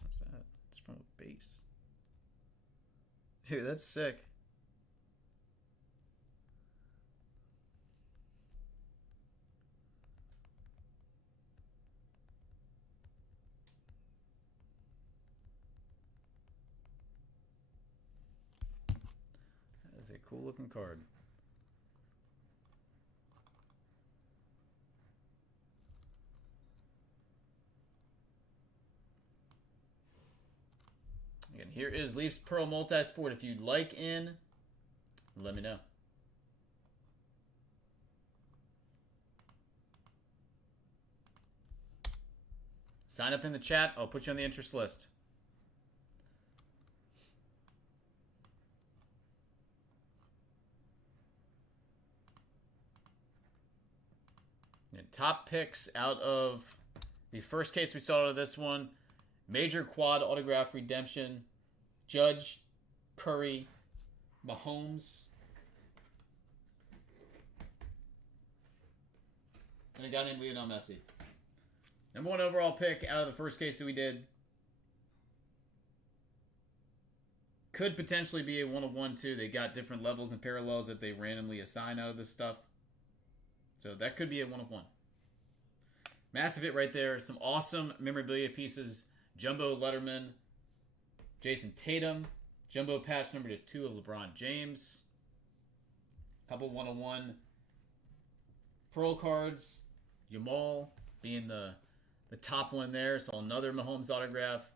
What's that? It's from a base. Dude, that's sick. That is a cool looking card. Again, here is Leafs Pearl Multisport. If you'd like in, let me know. Sign up in the chat. I'll put you on the interest list. And top picks out of the first case we saw out of this one. Major quad autograph redemption. Judge, Curry, Mahomes. And a guy named Lionel Messi. Number 1 overall pick out of the first case that we did. Could potentially be a 1 of 1 too. They got different levels and parallels that they randomly assign out of this stuff. So that could be a 1 of 1. Massive hit right there. Some awesome memorabilia pieces. Jumbo Letterman. Jason Tatum. Jumbo patch number 2 of LeBron James. Couple 1 of 1 Pearl cards. Yamal being the top one there. So another Mahomes autograph.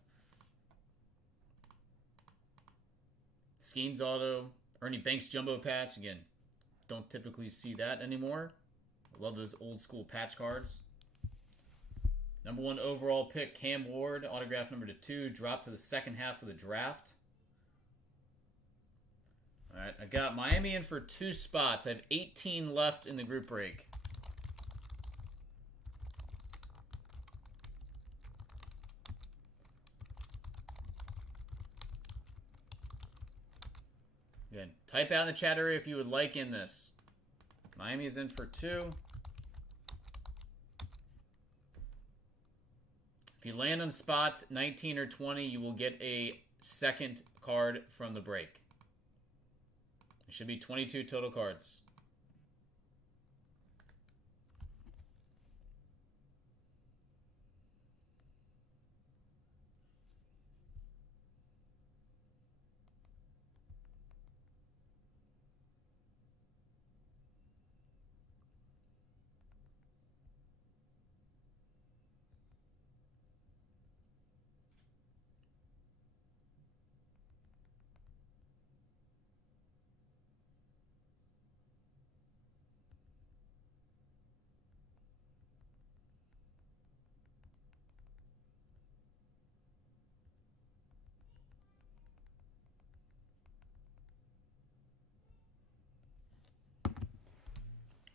Skeens auto. Ernie Banks jumbo patch. Again, don't typically see that anymore. I love those old school patch cards. Number 1 overall pick, Cam Ward. Autograph number 2. Dropped to the second half of the draft. All right, I got Miami in for 2 spots. I have 18 left in the group break. Again, type out in the chat area if you would like in this. Miami is in for 2. If you land on spots 19 or 20, you will get a second card from the break. It should be 22 total cards.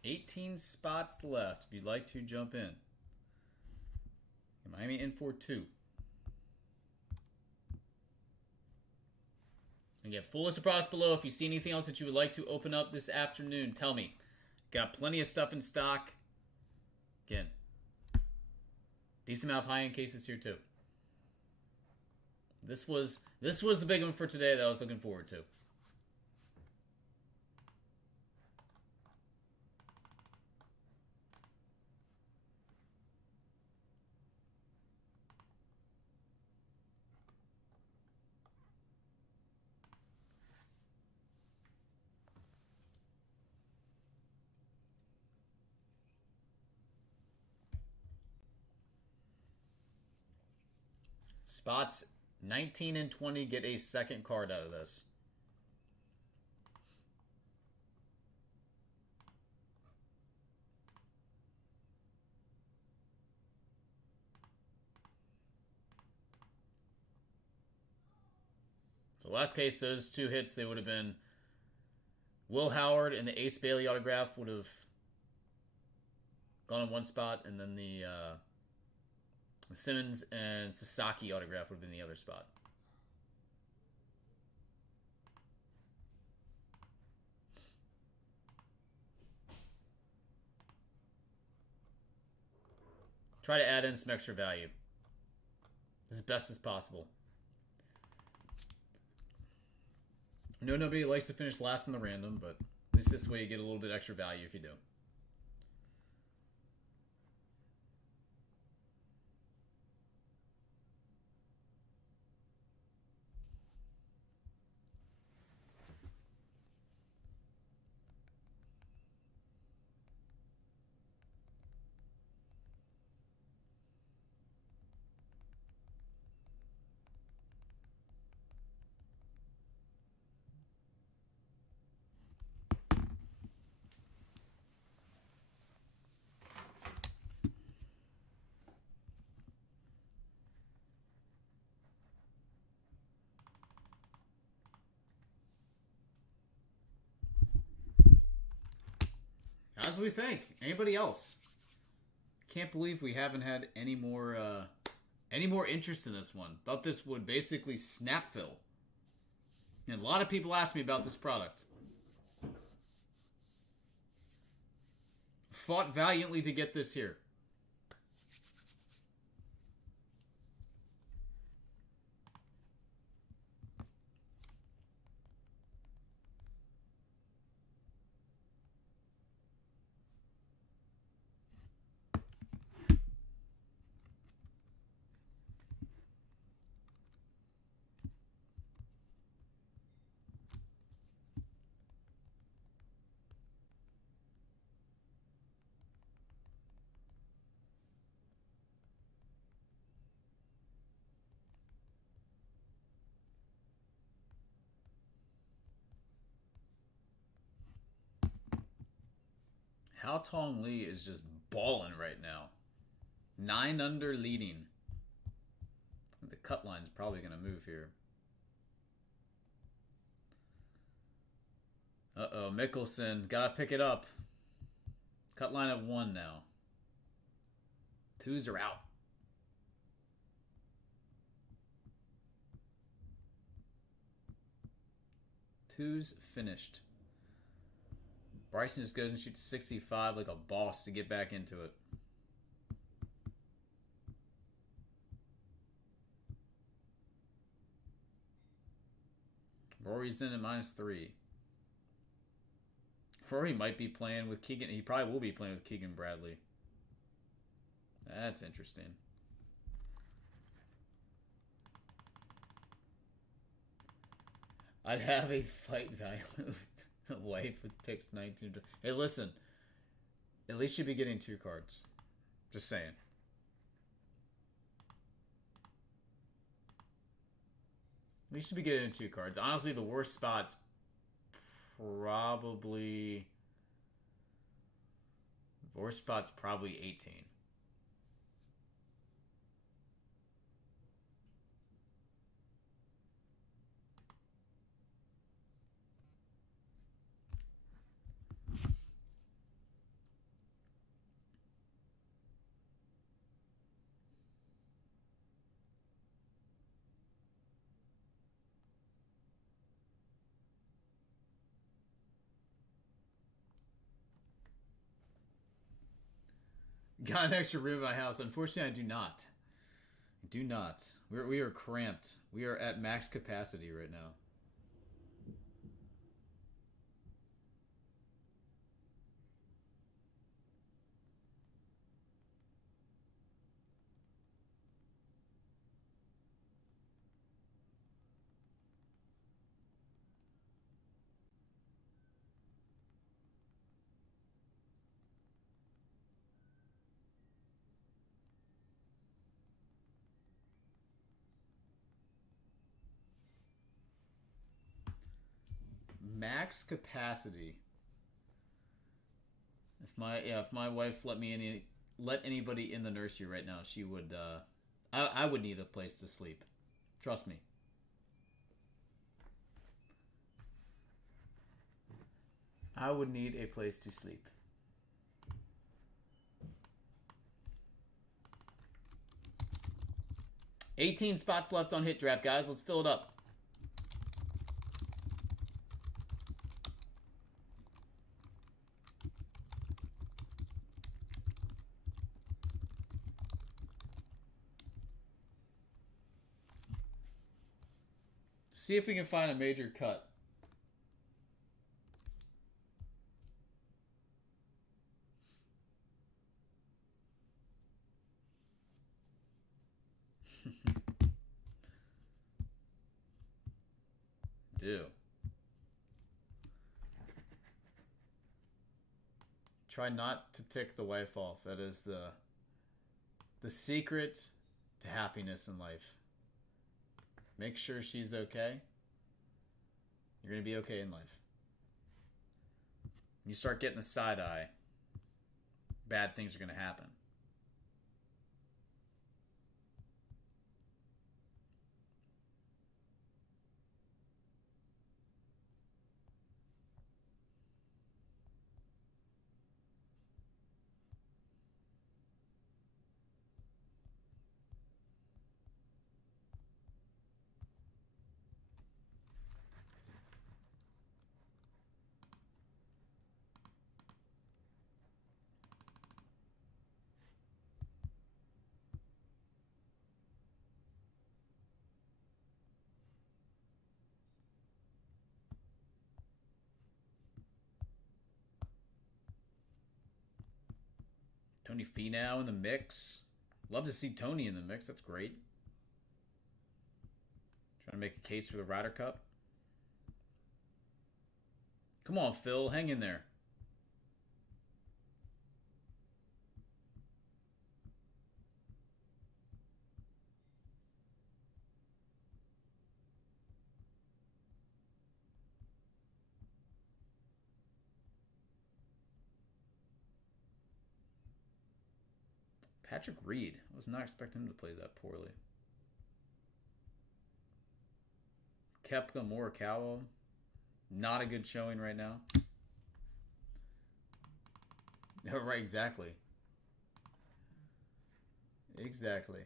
$18 spots left if you'd like to jump in. Miami in for 2. Again, full list of products below. If you see anything else that you would like to open up this afternoon, tell me. Got plenty of stuff in stock. Again, decent amount of high-end cases here too. This was the big one for today that I was looking forward to. Spots 19 and 20 get a second card out of this. So last case, those 2 hits, they would have been Will Howard and the Ace Bailey autograph would have gone in one spot, and then the Simmons and Sasaki autograph would have been the other spot. Try to add in some extra value as best as possible. No, nobody likes to finish last in the random, but at least this way you get a little bit extra value if you do. As we think. Anybody else? Can't believe we haven't had any more interest in this one. Thought this would basically snap fill. And a lot of people ask me about this product. Fought valiantly to get this here. Hao Tong Lee is just balling right now. 9 under leading. The cut line's probably going to move here. Uh-oh, Mickelson. Gotta pick it up. Cut line at 1 now. 2s are out. Twos finished. Bryson just goes and shoots 65 like a boss to get back into it. Rory's in at -3. Rory might be playing with Keegan. He probably will be playing with Keegan Bradley. That's interesting. I'd have a fight value wife with picks 19. Hey, listen. At least you'd be getting 2 cards. Just saying. At least you'd be getting 2 cards. Honestly, the worst spot's probably... The worst spot's probably 18. Got an extra room in my house. Unfortunately, I do not. I do not. We are cramped. We are at max capacity right now. Max capacity. If my wife let anybody in the nursery right now, she would. I would need a place to sleep. Trust me. I would need a place to sleep. 18 spots left on Hit Draft, guys. Let's fill it up. See if we can find a major cut. Do. Try not to tick the wife off. That is the secret to happiness in life. Make sure she's okay. You're going to be okay in life. You start getting the side eye, bad things are going to happen. Tony Finau in the mix. Love to see Tony in the mix. That's great. Trying to make a case for the Ryder Cup. Come on, Phil. Hang in there. Patrick Reed. I was not expecting him to play that poorly. Kepka Morikawa. Not a good showing right now. Right, exactly. Exactly.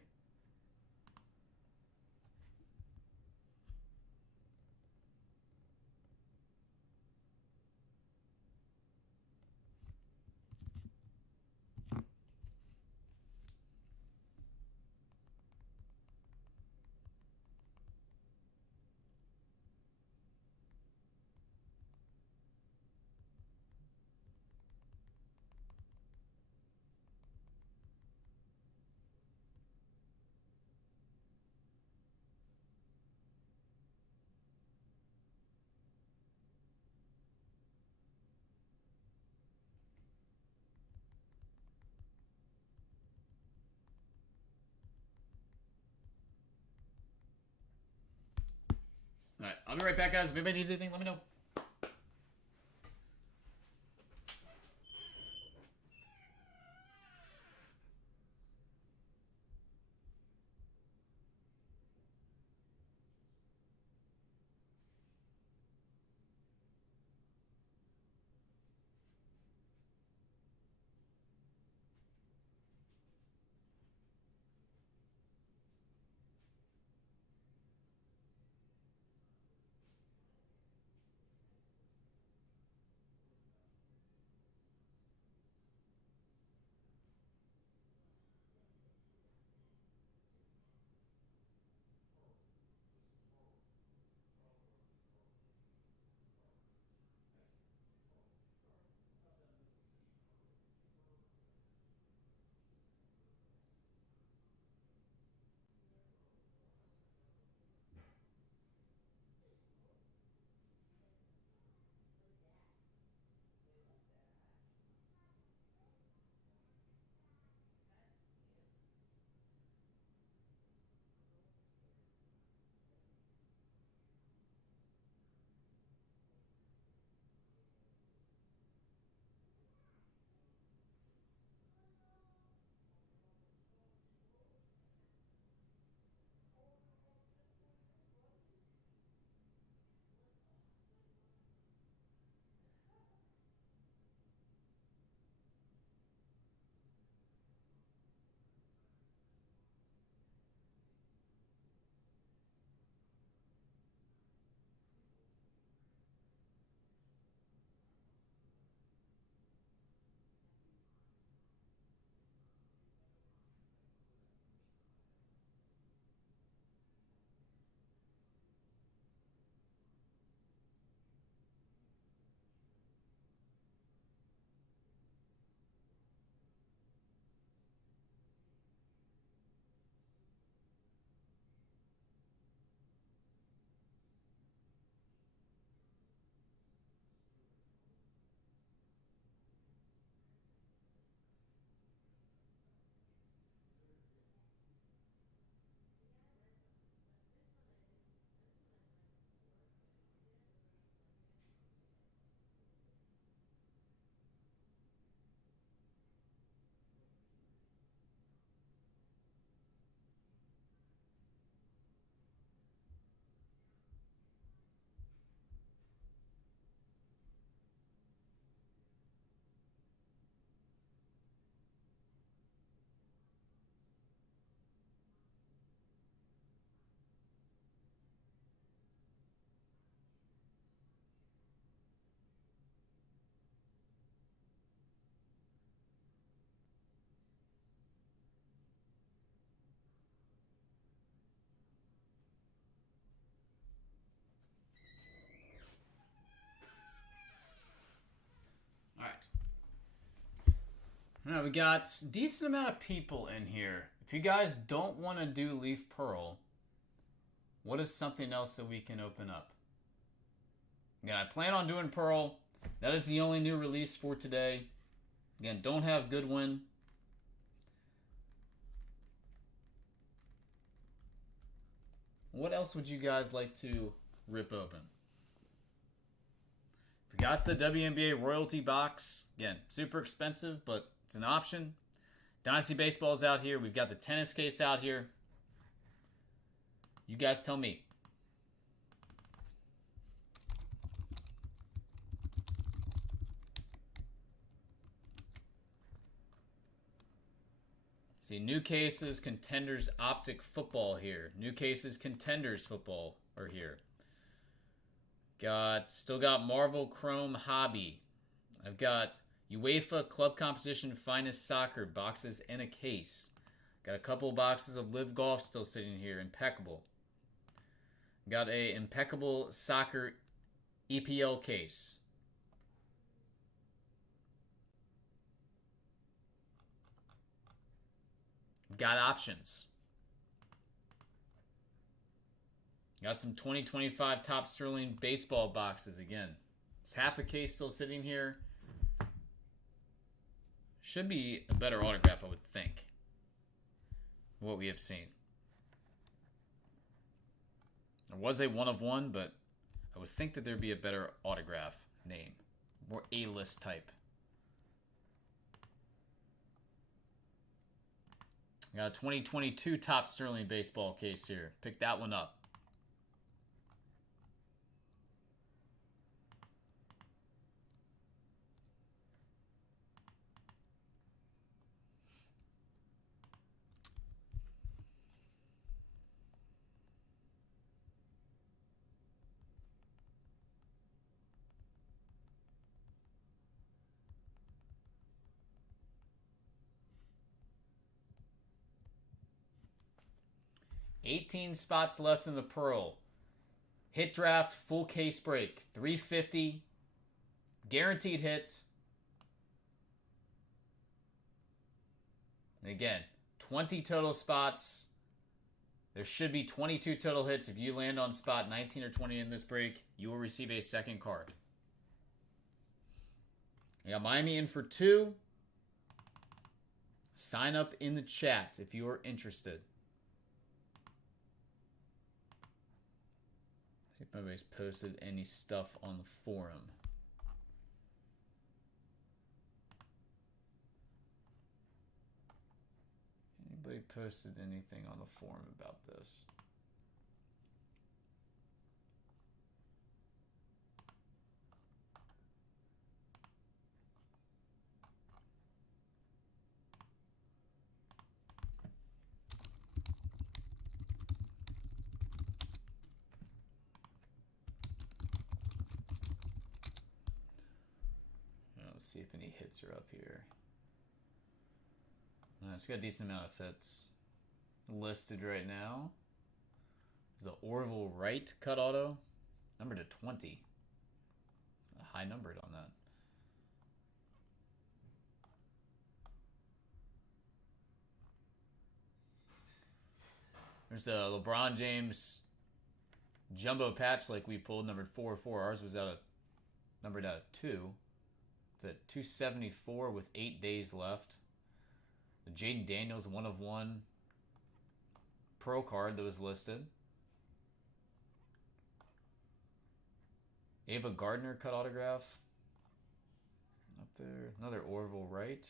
All right, I'll be right back, guys. If anybody needs anything, let me know. All right, we got a decent amount of people in here. If you guys don't want to do Leaf Pearl, what is something else that we can open up? Again, I plan on doing Pearl. That is the only new release for today. Again, don't have Goodwin. What else would you guys like to rip open? We got the WNBA royalty box. Again, super expensive, but it's an option. Dynasty Baseball's out here. We've got the tennis case out here. You guys tell me. See, new cases, Contenders, Optic football here. New cases, Contenders football are here. Still got Marvel Chrome Hobby. I've got UEFA Club Competition Finest Soccer boxes in a case. Got a couple boxes of Live Golf still sitting here. Impeccable. Got a Impeccable Soccer EPL case. Got options. Got some 2025 Top Sterling baseball boxes again. There's half a case still sitting here. Should be a better autograph, I would think. What we have seen. There was a 1 of 1, but I would think that there'd be a better autograph name. More A-list type. Got a 2022 Top Sterling baseball case here. Pick that one up. $18 spots left in the Pearl. Hit draft, full case break. $350. Guaranteed hit. And again, 20 total spots. There should be 22 total hits. If you land on spot 19 or 20 in this break, you will receive a second card. I got Miami in for 2. Sign up in the chat if you are interested. If nobody's posted any stuff on the forum. Anybody posted anything on the forum about this? Let's see if any hits are up here. It's got a decent amount of hits listed right now. There's an Orville Wright cut auto, numbered to 20. A high numbered on that. There's a LeBron James jumbo patch like we pulled, numbered 404. Ours was numbered out of 2. It's at 274 with 8 days left. The Jaden Daniels 1 of 1 Pro card that was listed. Ava Gardner cut autograph. Up there. Another Orville Wright.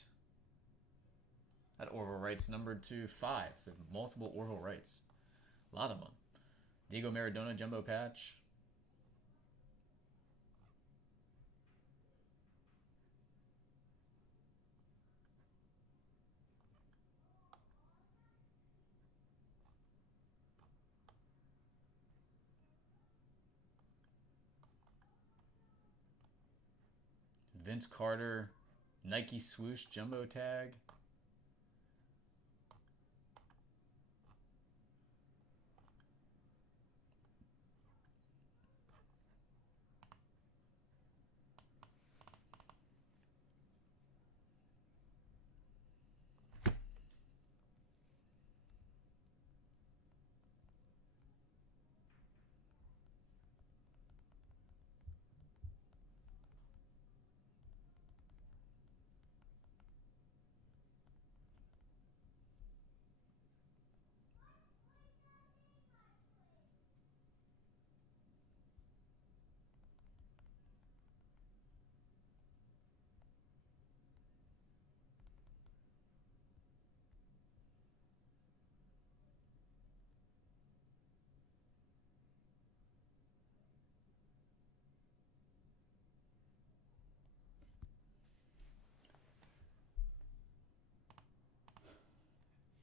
That Orville Wright's numbered to 5. So multiple Orville Wrights. A lot of them. Diego Maradona jumbo patch. Vince Carter, Nike swoosh jumbo tag.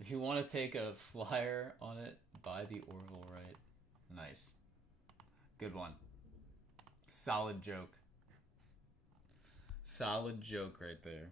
If you want to take a flyer on it, buy the Orville right. Nice. Good one. Solid joke. Solid joke right there.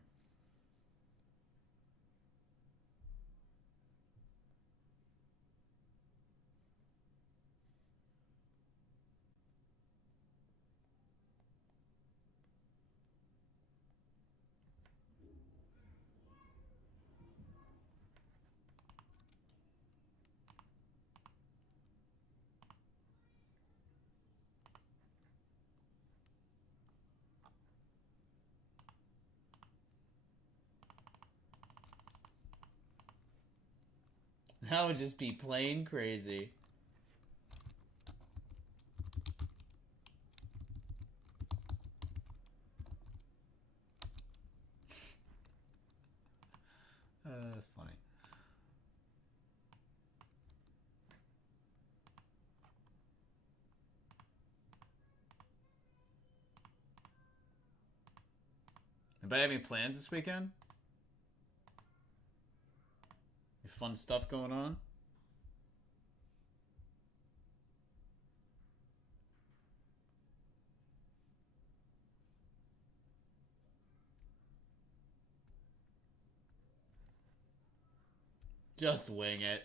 That would just be plain crazy. That's funny. Anybody have any plans this weekend? Any fun stuff going on? Just wing it.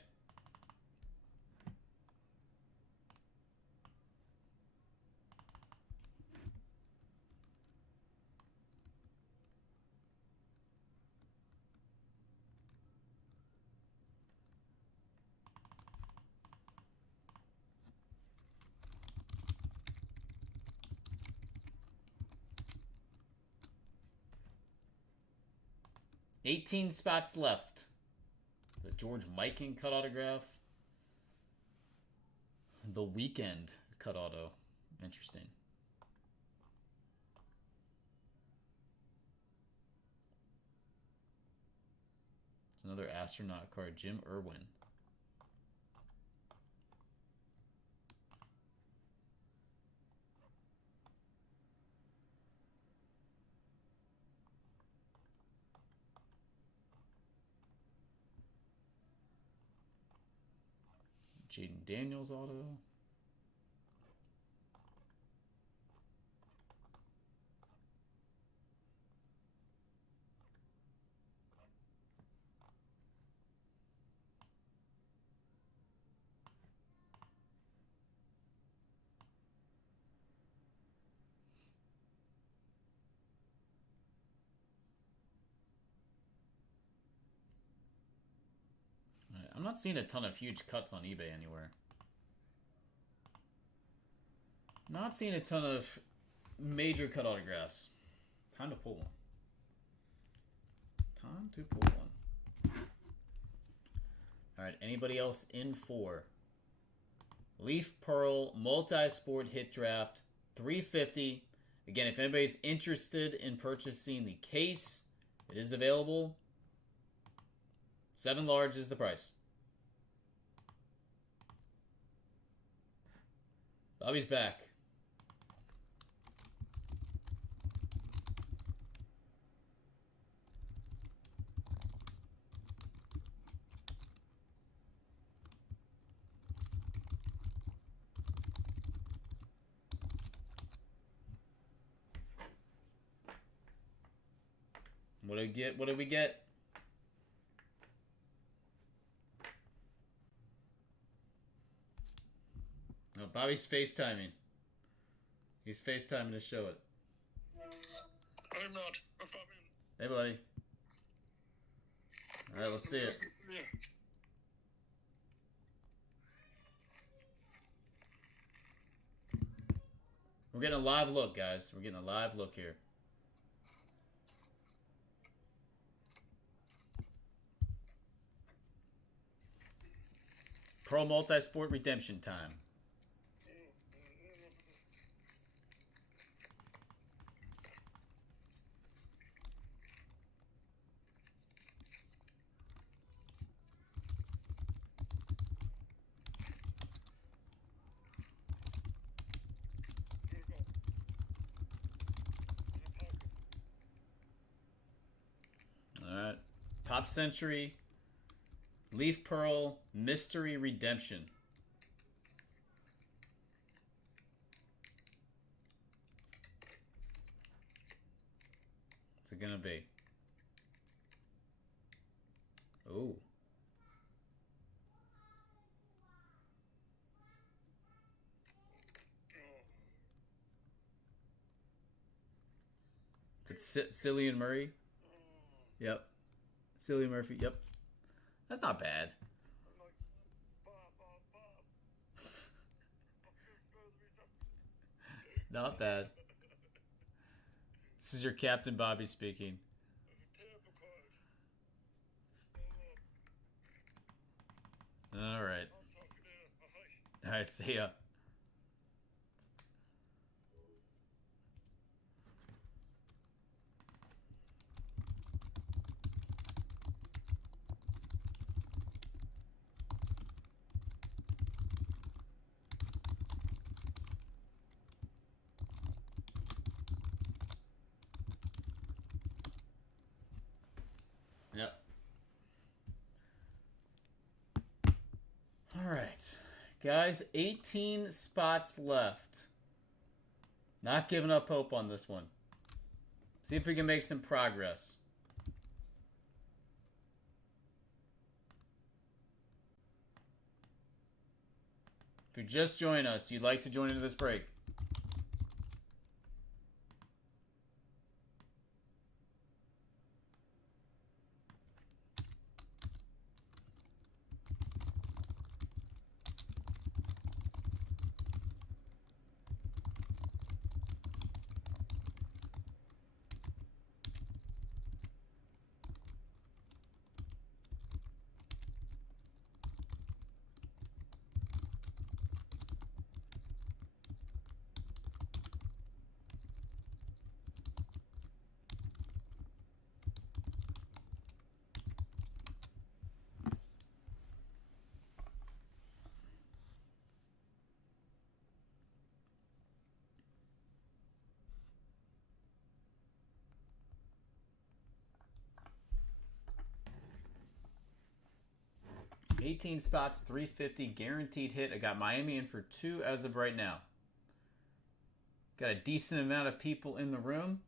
$18 spots left. The George Mikan cut autograph. The Weekend cut auto. Interesting. Another astronaut card. Jim Irwin. Jaden Daniels auto. I'm not seeing a ton of huge cuts on eBay anywhere. Not seeing a ton of major cut autographs. Time to pull one. Time to pull one. Alright, anybody else in for Leaf Pearl multi-sport hit draft 350. Again, if anybody's interested in purchasing the case, it is available. 7 large is the price. Bobby's back. What did we get? What did we get? No, Bobby's FaceTiming. He's FaceTiming to show it. I'm not. Hey, buddy. All right, let's see it. We're getting a live look, guys. We're getting a live look here. Pro Multisport redemption time. All right. Top Century Leaf Pearl Mystery Redemption. What's it gonna be? Ooh. It's Cillian Murray. Yep. Cillian Murphy. Yep. That's not bad. Not bad. This is your Captain Bobby speaking. Alright. Alright, see ya. Yep. Alright. Guys, 18 spots left. Not giving up hope on this one. See if we can make some progress. If you just join us, you'd like to join into this break. $18 spots, $350 guaranteed hit. I got Miami in for 2 as of right now. Got a decent amount of people in the room.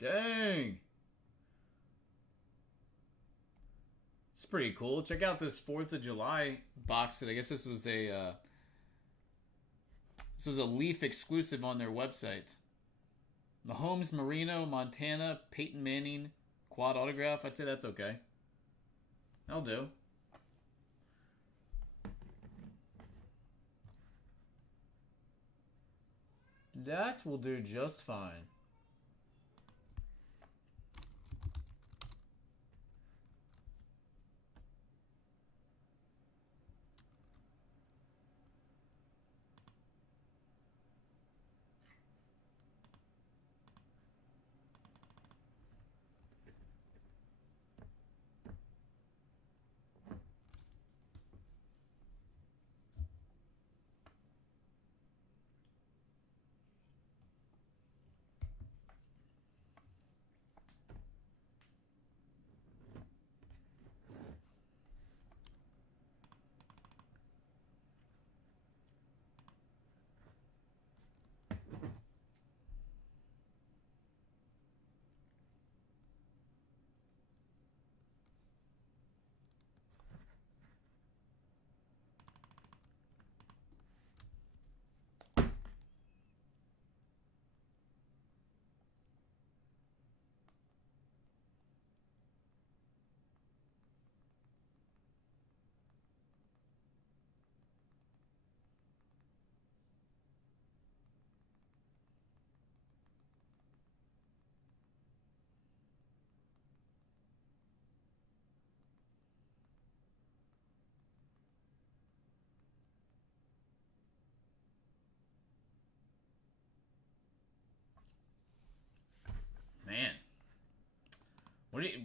Dang. It's pretty cool. Check out this 4th of July box set. I guess this was a Leaf exclusive on their website. Mahomes, Marino, Montana, Peyton Manning, quad autograph. I'd say that's okay. That'll do. That will do just fine.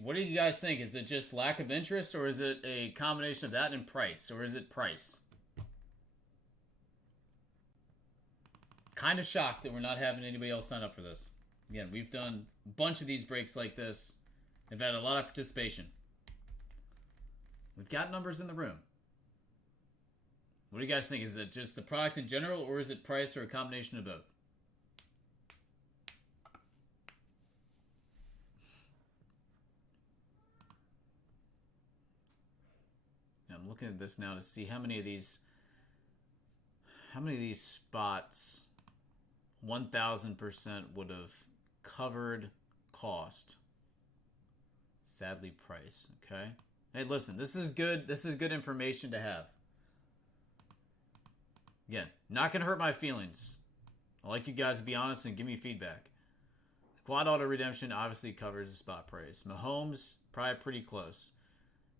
What do you guys think? Is it just lack of interest, or is it a combination of that and price, or is it price? Kind of shocked that we're not having anybody else sign up for this. Again, we've done a bunch of these breaks like this. They've had a lot of participation. We've got numbers in the room. What do you guys think? Is it just the product in general, or is it price, or a combination of both? I'm looking at this now to see how many of these spots 1000% would have covered cost. Sadly, price. Okay. Hey, listen, this is good. This is good information to have. Again, not gonna hurt my feelings. I like you guys to be honest and give me feedback. Quad auto redemption obviously covers the spot price. Mahomes probably pretty close.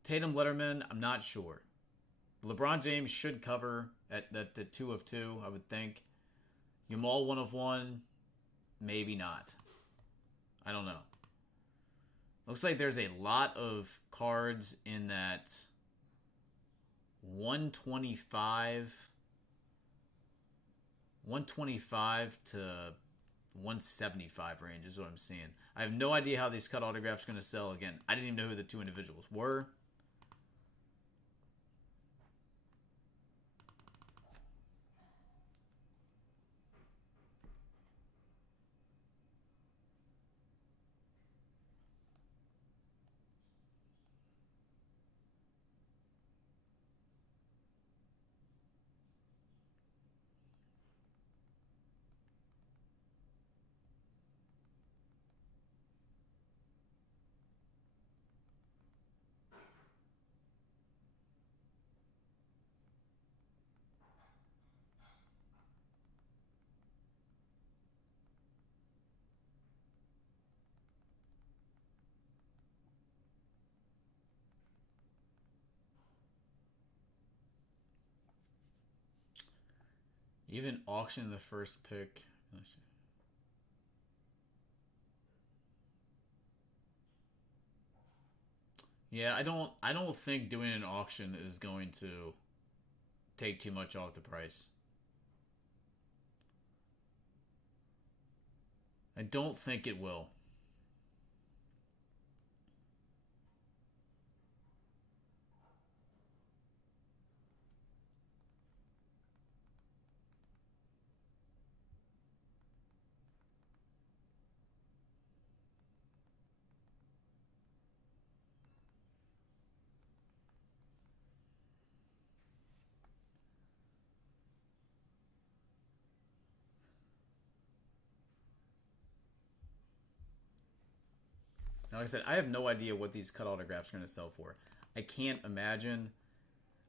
Tatum Letterman, I'm not sure. LeBron James should cover at the 2 of 2, I would think. Yamal 1 of 1, maybe not. I don't know. Looks like there's a lot of cards in that 125 to 175 range is what I'm seeing. I have no idea how these cut autographs are going to sell. Again, I didn't even know who the two individuals were. Even auction the first pick. Yeah, I don't think doing an auction is going to take too much off the price. I don't think it will. Now, like I said, I have no idea what these cut autographs are going to sell for. I can't imagine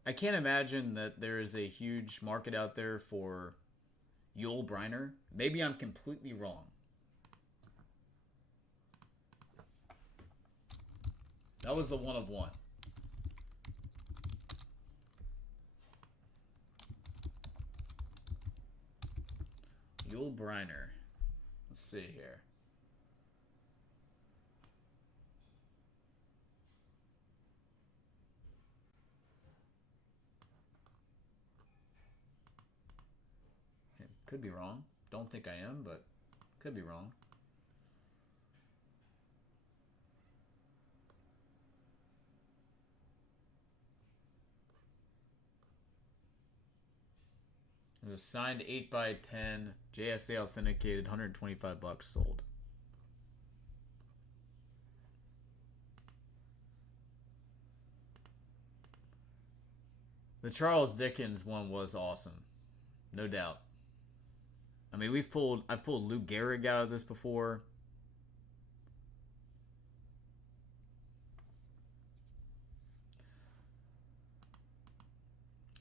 that there is a huge market out there for Yul Brynner. Maybe I'm completely wrong. That was the 1 of 1. Yul Brynner. Let's see here. Could be wrong. Don't think I am, but could be wrong. It was signed 8x10, JSA authenticated, $125 sold. The Charles Dickens one was awesome. No doubt. I mean, I've pulled Lou Gehrig out of this before.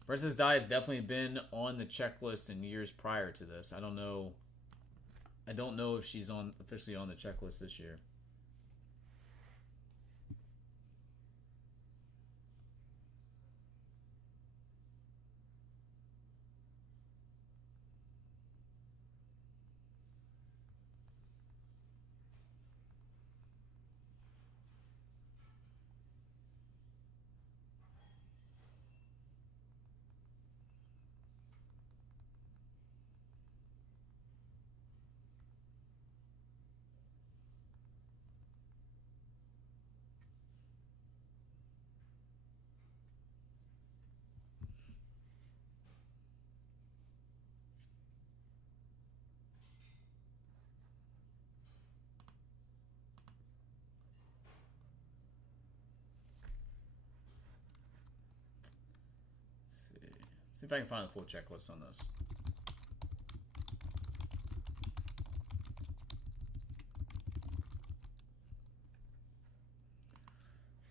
Princess Di has definitely been on the checklist in years prior to this. I don't know if she's officially on the checklist this year. See if I can find the full checklist on this.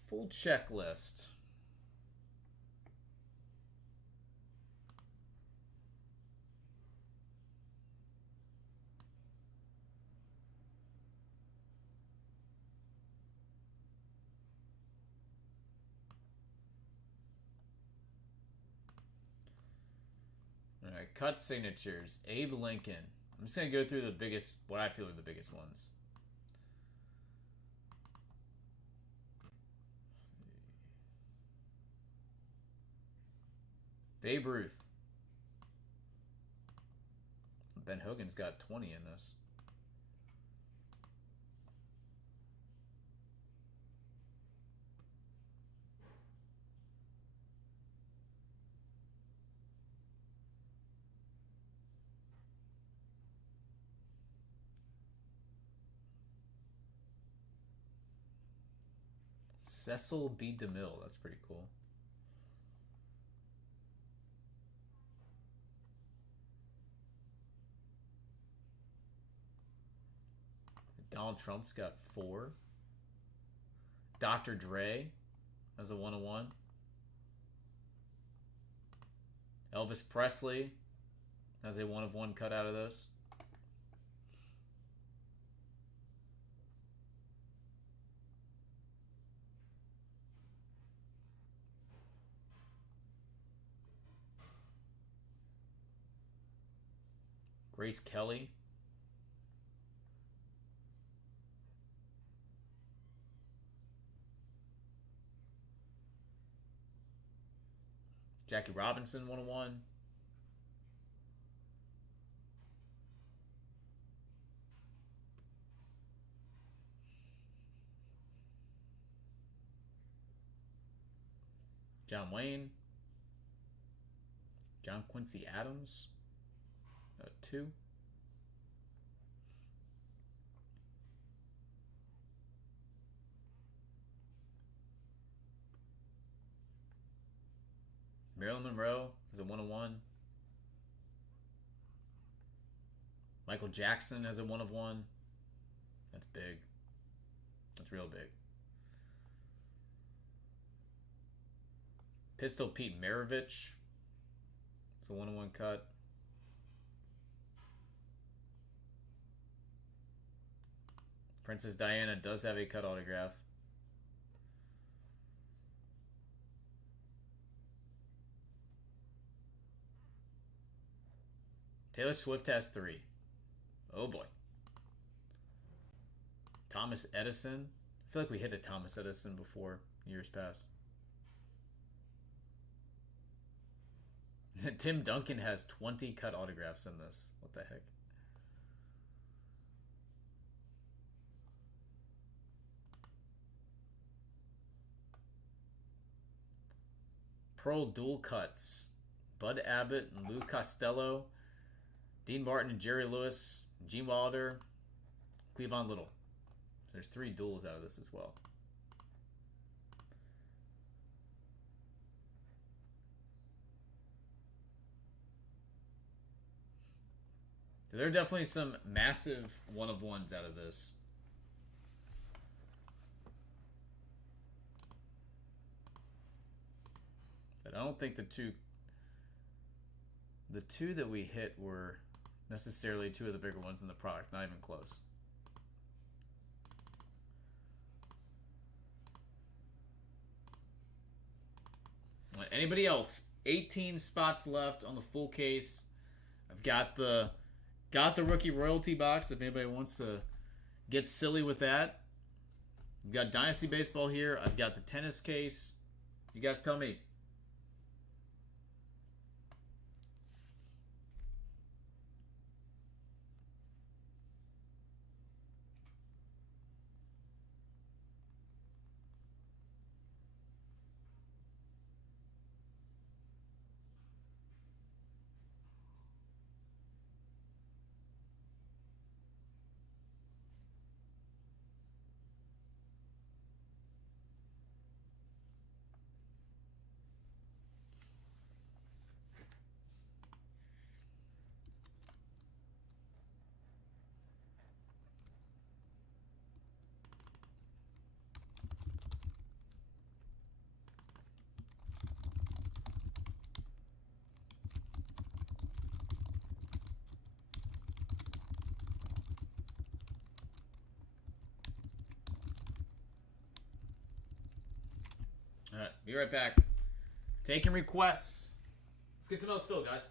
Full checklist. All right, cut signatures. Abe Lincoln. I'm just going to go through the biggest, what I feel are the biggest ones. Babe Ruth. Ben Hogan's got 20 in this. Cecil B. DeMille. That's pretty cool. Donald Trump's got 4. Dr. Dre has a 1/1. Elvis Presley has a 1/1 cut out of this. Grace Kelly. Jackie Robinson, 1/1. John Wayne. John Quincy Adams, 2. Marilyn Monroe is a 1/1. Michael Jackson has a 1/1. That's big. That's real big. Pistol Pete Maravich. It's a 1/1 cut. Princess Diana does have a cut autograph. Taylor Swift has 3. Oh boy. Thomas Edison. I feel like we hit a Thomas Edison before, years past. Tim Duncan has 20 cut autographs in this. What the heck? Pearl dual cuts. Bud Abbott and Lou Costello. Dean Martin and Jerry Lewis. Gene Wilder. Cleavon Little. There's 3 duels out of this as well. So there are definitely some massive 1/1s out of this. But I don't think the two that we hit were necessarily 2 of the bigger ones in the product. Not even close. Anybody else? 18 spots left on the full case. I've got the rookie royalty box if anybody wants to get silly with that. We've got Dynasty Baseball here. I've got the tennis case. You guys tell me. Be right back. Taking requests. Let's get some else filled, guys.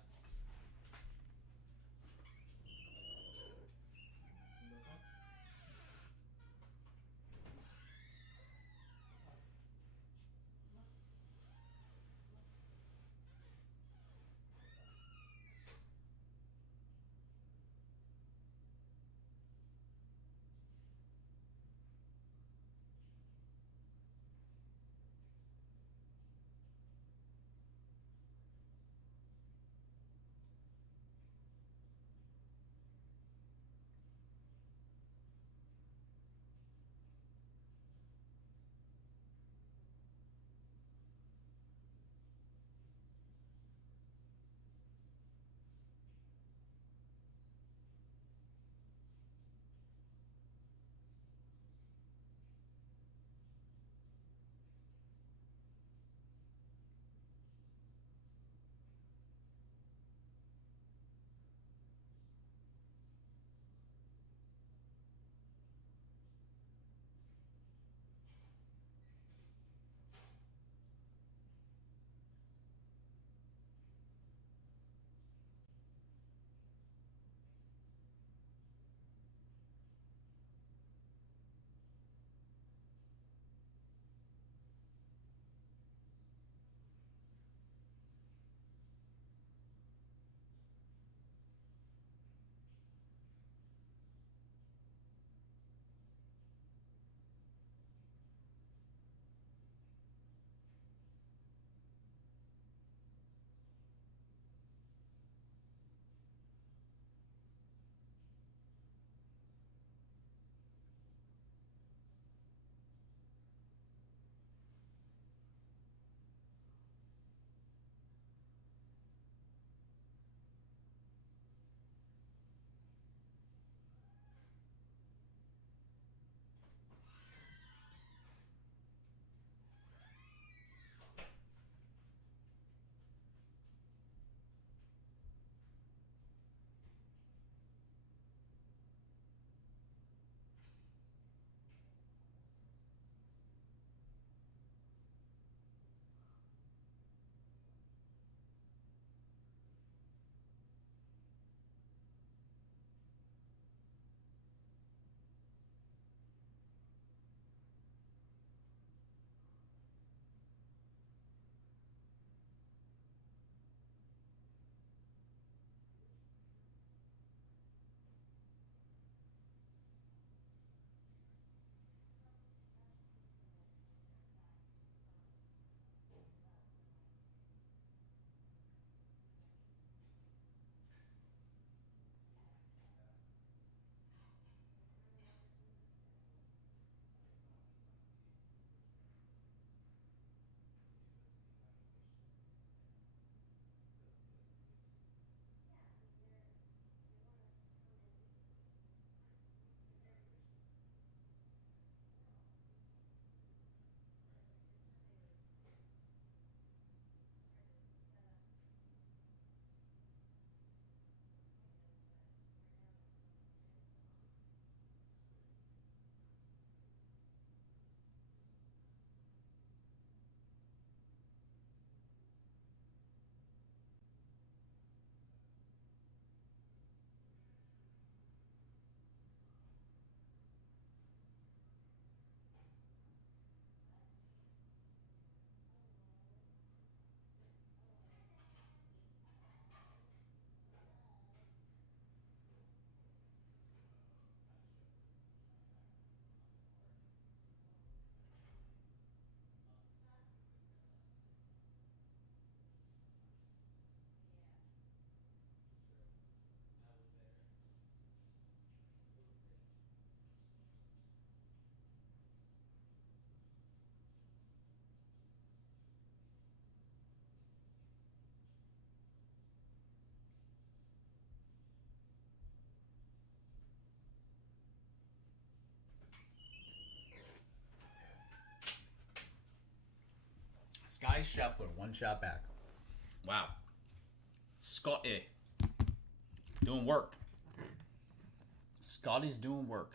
Sky Scheffler, one shot back. Wow. Scotty. Doing work. Scotty's doing work.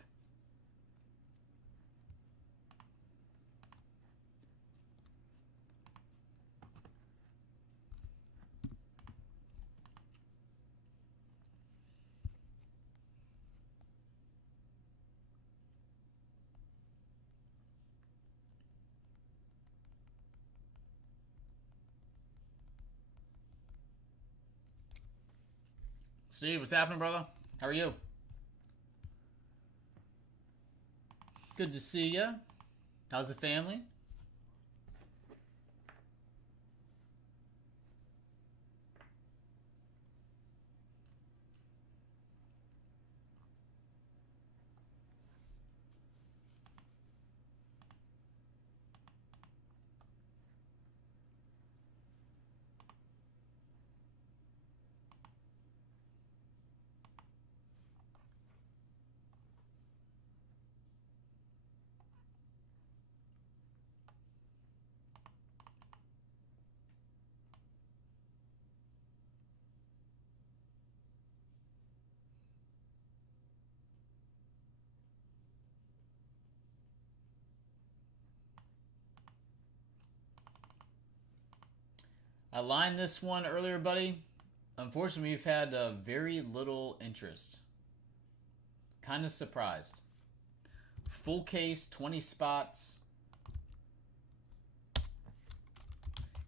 Steve, what's happening, brother? How are you? Good to see ya. How's the family? I lined this one earlier, buddy. Unfortunately, we've had very little interest. Kind of surprised. Full case, 20 spots.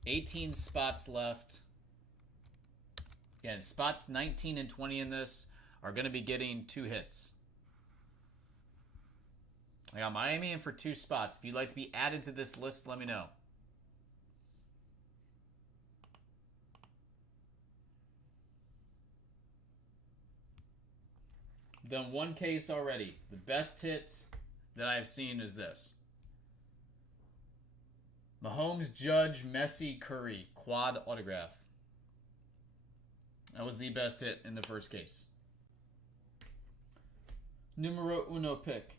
18 spots left. Again, spots 19 and 20 in this are going to be getting 2 hits. I got Miami in for 2 spots. If you'd like to be added to this list, let me know. Done 1 case already. The best hit that I've seen is this. Mahomes, Judge, Messi, Curry, quad autograph. That was the best hit in the first case. Numero uno pick.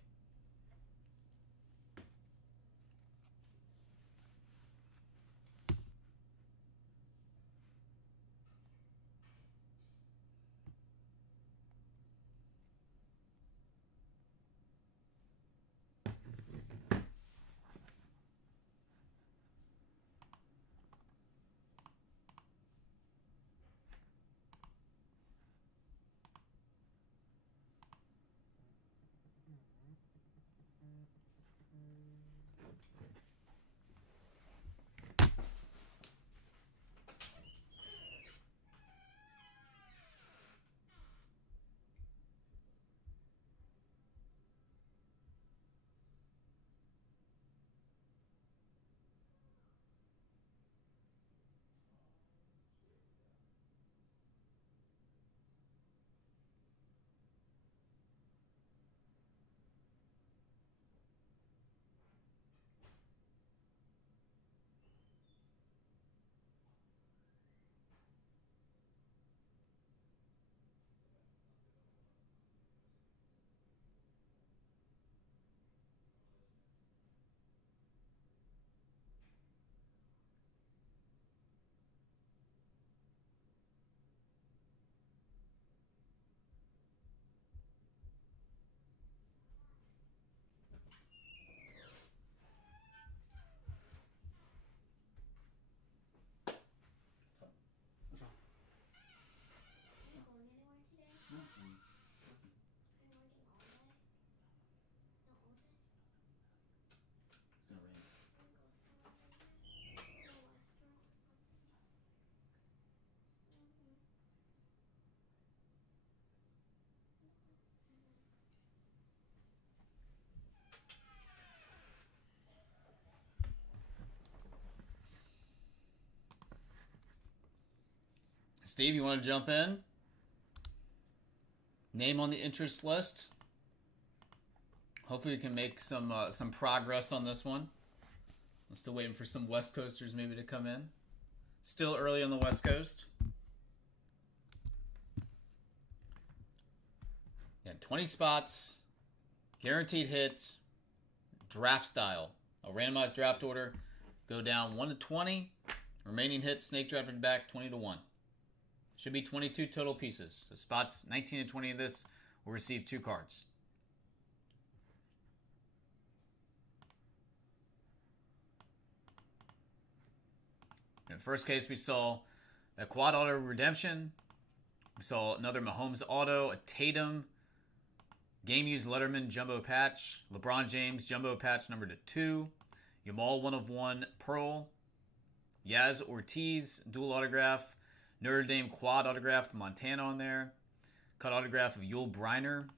Steve, you want to jump in? Name on the interest list. Hopefully we can make some progress on this one. I'm still waiting for some West Coasters maybe to come in. Still early on the West Coast. Yeah, 20 spots. Guaranteed hits. Draft style. A randomized draft order. Go down 1 to 20. Remaining hits, snake drafted back 20 to 1. Should be 22 total pieces. So spots 19 and 20 of this will receive 2 cards. In the first case, we saw a quad auto redemption. We saw another Mahomes auto, a Tatum, game used Letterman jumbo patch, LeBron James jumbo patch number 2, Yamal 1/1 Pearl, Yaz Ortiz dual autograph, Notre Dame quad autograph with Montana on there, Cut autograph of Yul Brynner,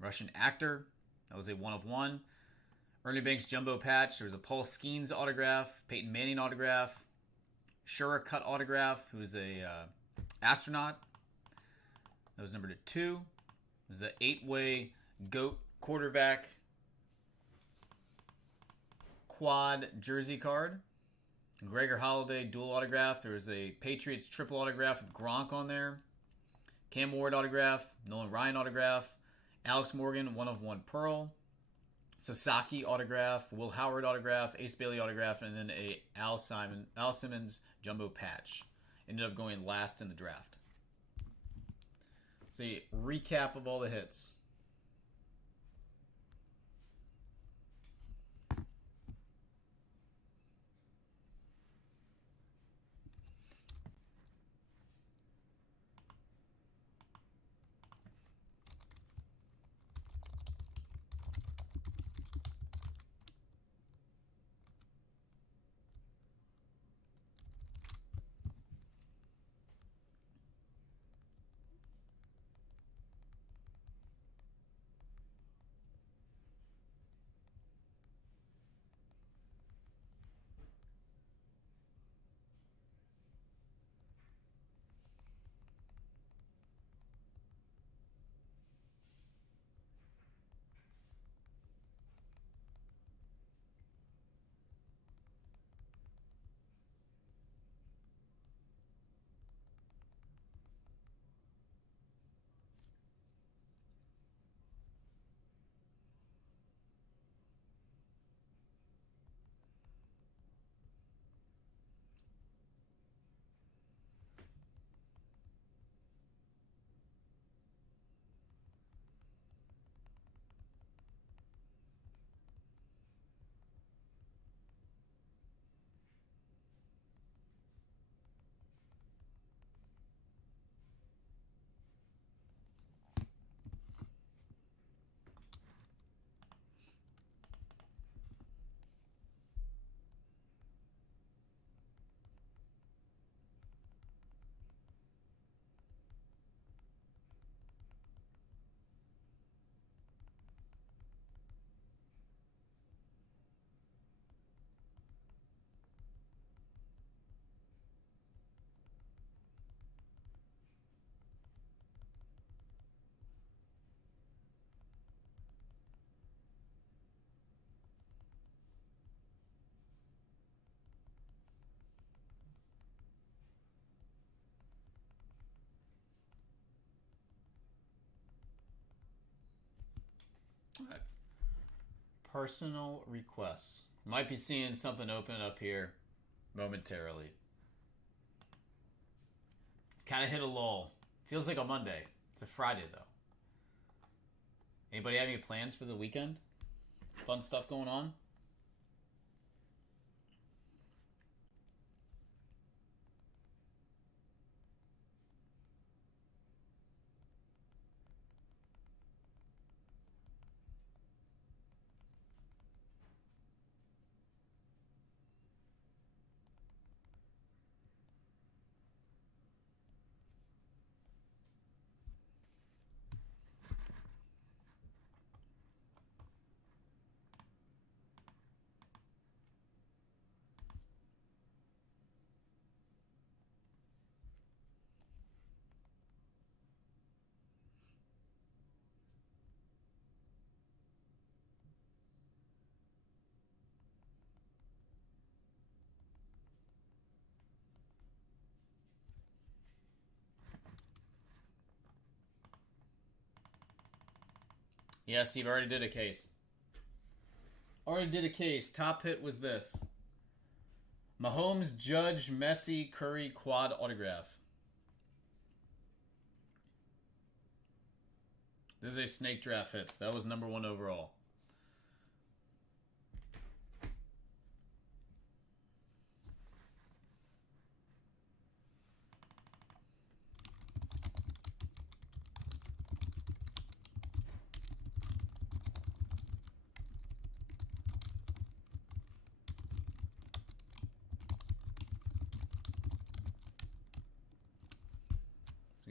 Russian actor. That was a 1/1. Ernie Banks jumbo patch. There was a Paul Skeens autograph, Peyton Manning autograph, Shura cut autograph, who is a astronaut. That was number 2. It was an 8-way GOAT quarterback quad jersey card. Gregor Holiday dual autograph. There was a Patriots triple autograph with Gronk on there. Cam Ward autograph. Nolan Ryan autograph. Alex Morgan 1/1 Pearl. Sasaki autograph. Will Howard autograph. Ace Bailey autograph. And then a Al Simmons jumbo patch. Ended up going last in the draft. So a recap of all the hits. All right. Personal requests. Might be seeing something open up here momentarily. Kind of hit a lull. Feels like a Monday. It's a Friday, though. Anybody have any plans for the weekend? Fun stuff going on? Yes, Steve already did a case. Already did a case. Top hit was this. Mahomes, Judge, Messi, Curry, quad autograph. This is a snake draft hits. That was number 1 overall.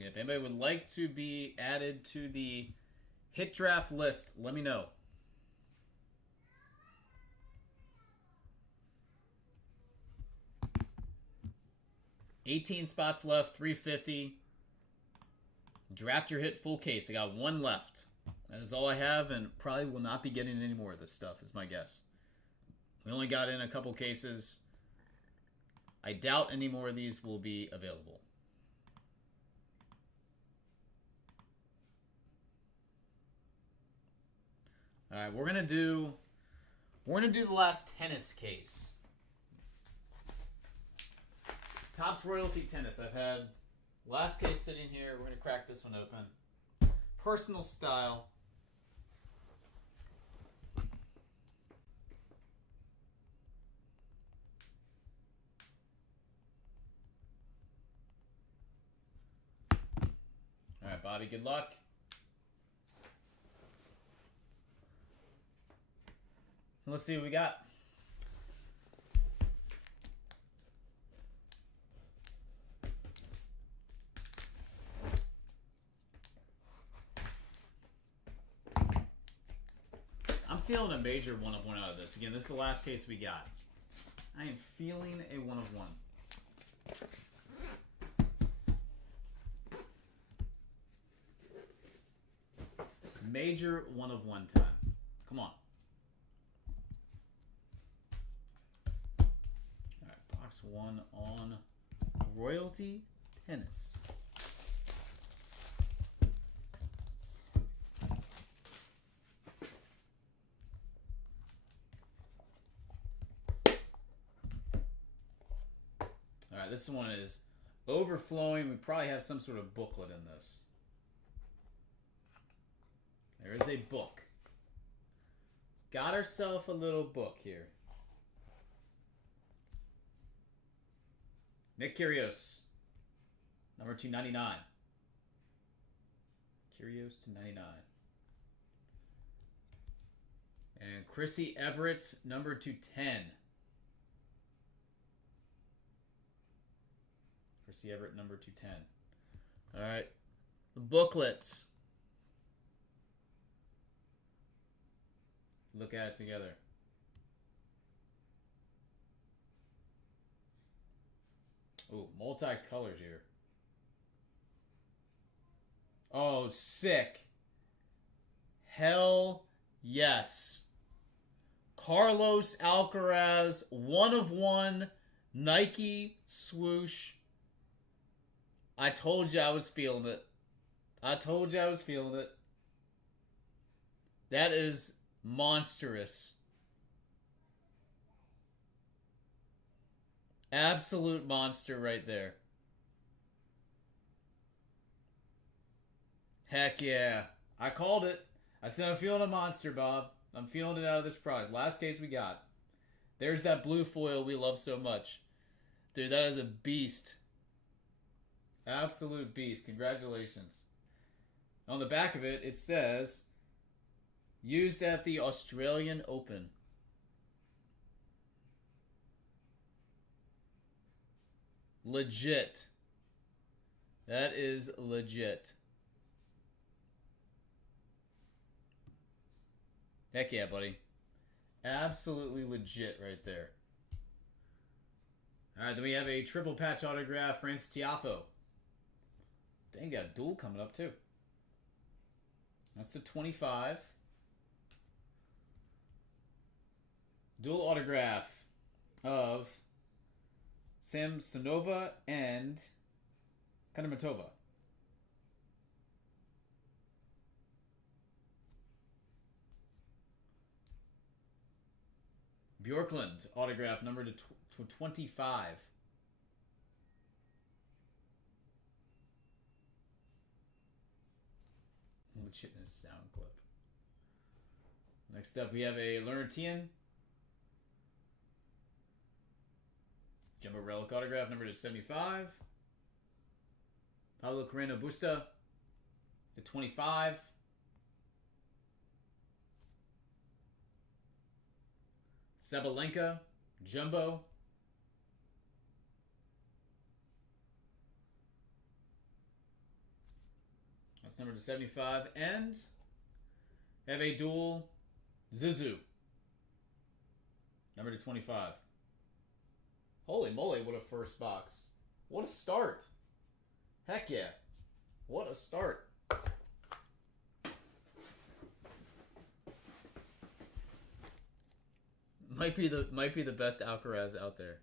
Again, if anybody would like to be added to the hit draft list, let me know. $18 spots left, 350. Draft your hit full case. I got one left. That is all I have, and probably will not be getting any more of this stuff, is my guess. We only got in a couple cases. I doubt any more of these will be available. All right, we're gonna do the last tennis case. Topps Royalty Tennis. I've had last case sitting here. We're going to crack this one open. Personal style. All right, Bobby, good luck. Let's see what we got. Feeling a major one of one out of this. Again, this is the last case we got. I am feeling a one of one. Major one of one time. Come on. Alright, box one on Royalty Tennis. This one is overflowing. We probably have some sort of booklet in this. There is a book. Got herself a little book here. Nick Kyrgios, number 299. Kyrgios 299. And Chrissy Everett, number 210. Chrissy Everett, number 210. All right. The booklet. Look at it together. Ooh, multi-colors here. Oh, sick. Hell yes. Carlos Alcaraz, one of one, Nike swoosh. I told you I was feeling it. I told you I was feeling it. That is monstrous. Absolute monster right there. Heck yeah. I called it. I said I'm feeling a monster, Bob. I'm feeling it out of this prize. Last case we got. There's that blue foil we love so much. Dude, that is a beast. Absolute beast. Congratulations. On the back of it, it says, used at the Australian Open. Legit. That is legit. Heck yeah, buddy. Absolutely legit right there. Alright, then we have a triple patch autograph, Francis Tiafoe. Dang, got a duel coming up too. That's the 25. Dual autograph of Samsonova and Kudermetova. Bjorklund autograph number to 25. Legitness sound clip. Next up, we have a Lernertian. Jumbo Relic autograph number to 75. Pablo Carreno Busta to 25. Sabalenka Jumbo. That's number to 75. And have a dual Zuzu. Number to 25. Holy moly, what a first box. What a start. Heck yeah. What a start. Might be the best Alcaraz out there.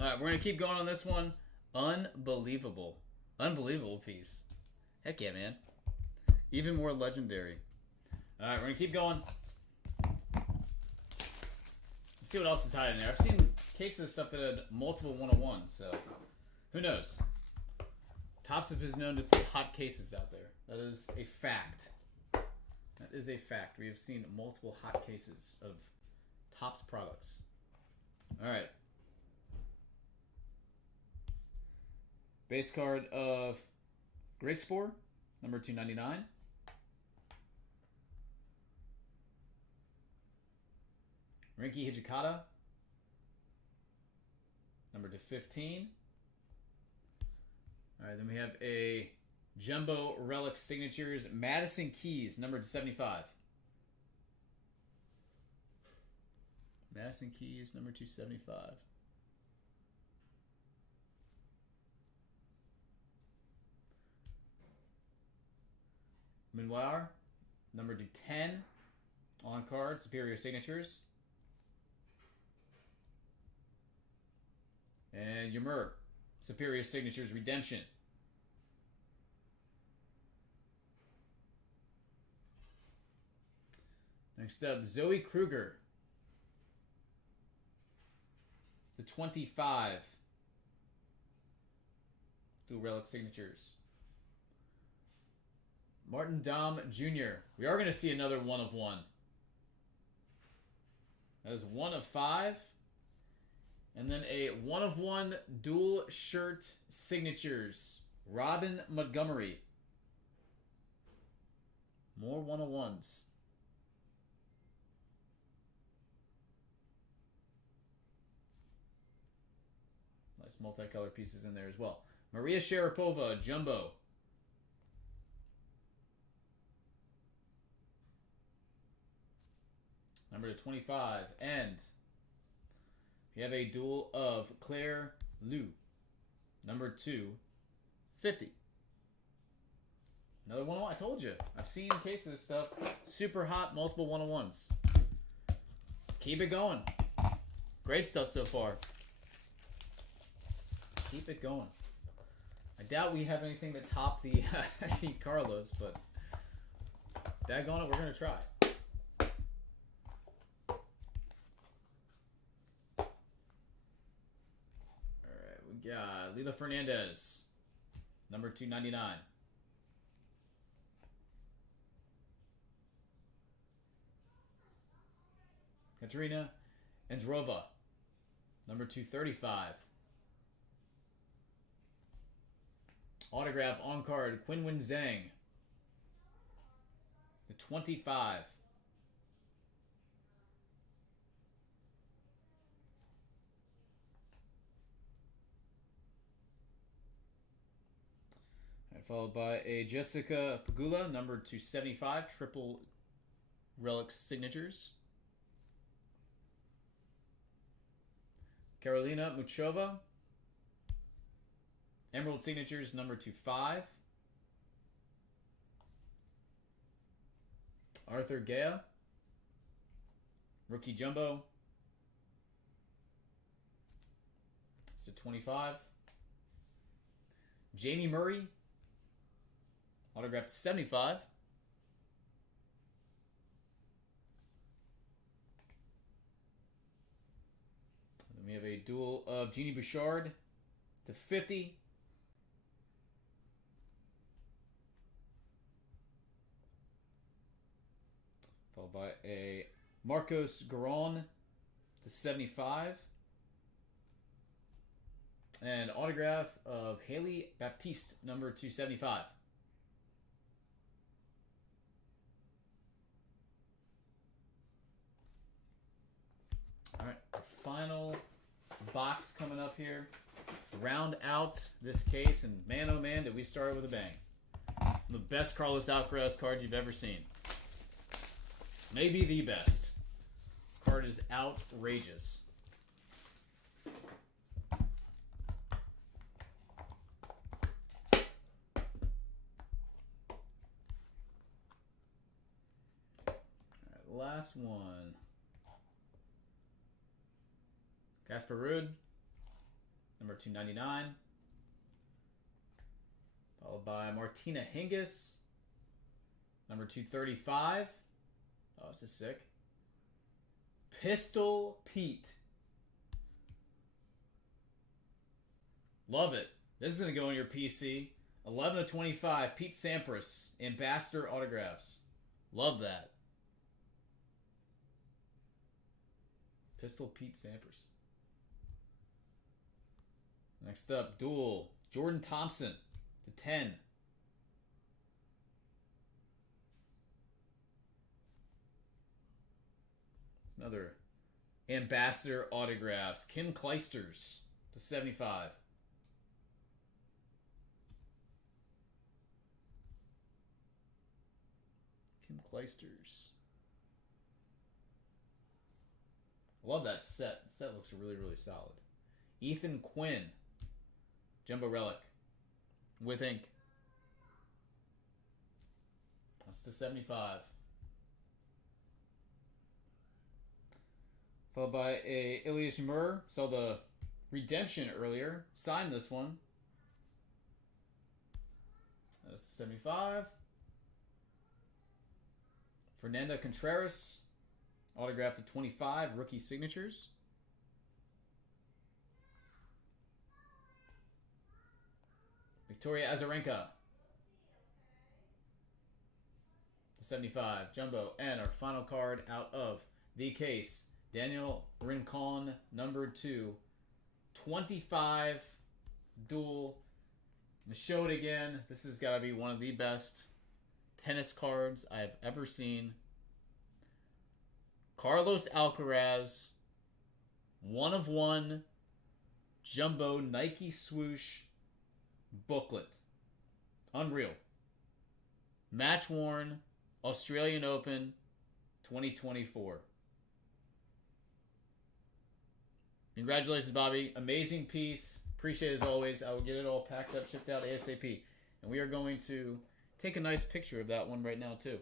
All right, we're going to keep going on this one. Unbelievable. Unbelievable piece. Heck yeah, man. Even more legendary. All right, we're going to keep going. Let's see what else is hiding there. I've seen cases of stuff that had multiple 101s, so who knows? Topps is known to put hot cases out there. That is a fact. That is a fact. We have seen multiple hot cases of Topps products. All right. Base card of Great Spore, number 299. Rinky Hijikata, number 215. All right, then we have a Jumbo Relic Signatures, Madison Keys, number 275. Madison Keys, number 275. Minoir, number to 10 on card, Superior Signatures. And Ymer, Superior Signatures Redemption. Next up, Zoe Kruger, the 25. Dual Relic Signatures. Martin Dom Jr. We are going to see another 1 of 1. That is 1 of 5. And then a 1 of 1 dual shirt signatures. Robin Montgomery. More 101s. Nice multicolored pieces in there as well. Maria Sharapova, Jumbo. Number to 25. And we have a duel of Claire Liu. Number 250. Another 101. I told you. I've seen cases of stuff. Super hot, multiple 101s. Let's keep it going. Great stuff so far. Keep it going. I doubt we have anything that top the Carlos, but daggone it, we're going to try. Alright, Lila Fernandez, number 299. Katerina Androva, number 235. Autograph on card, Qinwen Zhang, the 25. Followed by a Jessica Pegula, number 275, triple relic signatures. Carolina Muchova. Emerald Signatures number 2/5. Arthur Gea. Rookie Jumbo. It's a 25. Jamie Murray. Autographed 75. And then we have a duel of Jeannie Bouchard to 50. Followed by a Marcos Garon to 75. And autograph of Haley Baptiste, number 275. All right, our final box coming up here. Round out this case, and man, oh man, did we start with a bang. The best Carlos Alcaraz card you've ever seen. Maybe the best. Card is outrageous. Last one. Casper Ruud, number 299. Followed by Martina Hingis, number 235. Oh, this is sick. Pistol Pete. Love it. This is going to go in your PC. 11 of 25. Pete Sampras, Ambassador Autographs. Love that. Pistol Pete Sampras. Next up, duel. Jordan Thompson to 10. Another Ambassador Autographs. Kim Clijsters to 75. Kim Clijsters. I love that set. The set looks really, really solid. Ethan Quinn. Jumbo Relic. With ink. That's to 75. Followed by a Ilias Mur. Saw the redemption earlier. Signed this one. That's 75. Fernanda Contreras. Autographed to 25. Rookie signatures. Victoria Azarenka. To 75. Jumbo. And our final card out of the case. Daniel Rincon, number 2. 25 duel. I'm going to show it again. This has got to be one of the best tennis cards I've ever seen. Carlos Alcaraz. 1 of 1. Jumbo Nike swoosh booklet. Unreal. Match worn. Australian Open 2024. Congratulations, Bobby. Amazing piece. Appreciate it as always. I will get it all packed up, shipped out ASAP. And we are going to take a nice picture of that one right now, too.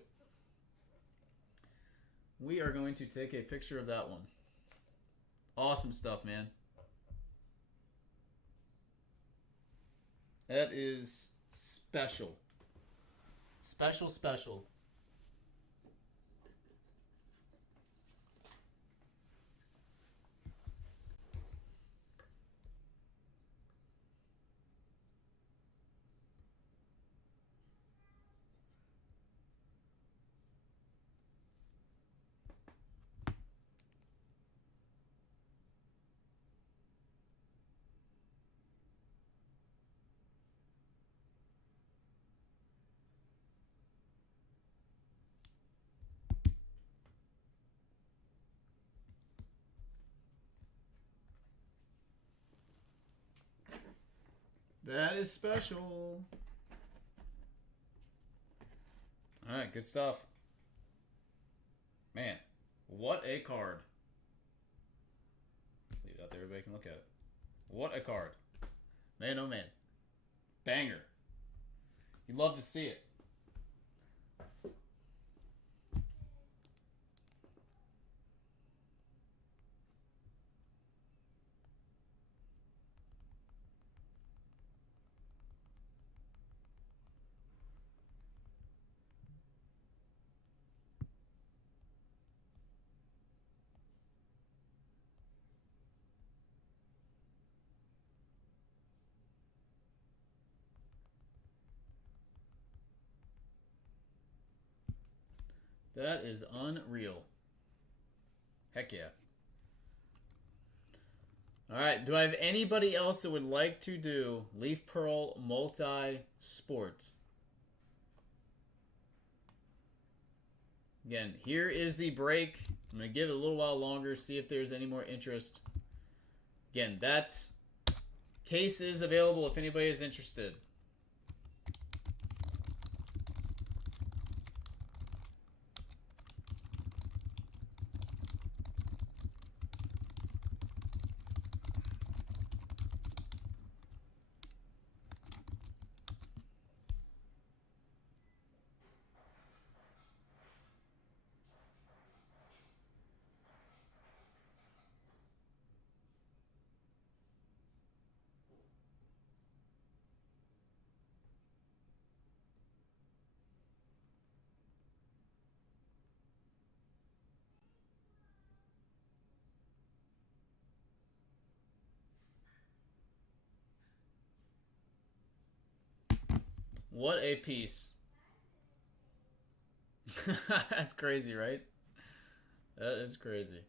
We are going to take a picture of that one. Awesome stuff, man. That is special. Special, special. That is special. Alright, good stuff. Man, what a card. Let's leave it up out there. Everybody can look at it. What a card. Man, oh man. Banger. You'd love to see it. That is unreal. Heck yeah. Alright, do I have anybody else that would like to do Leaf Pearl Multi-Sport? Again, here is the break. I'm going to give it a little while longer, see if there's any more interest. Again, that case is available if anybody is interested. What a piece. That's crazy, right? That is crazy.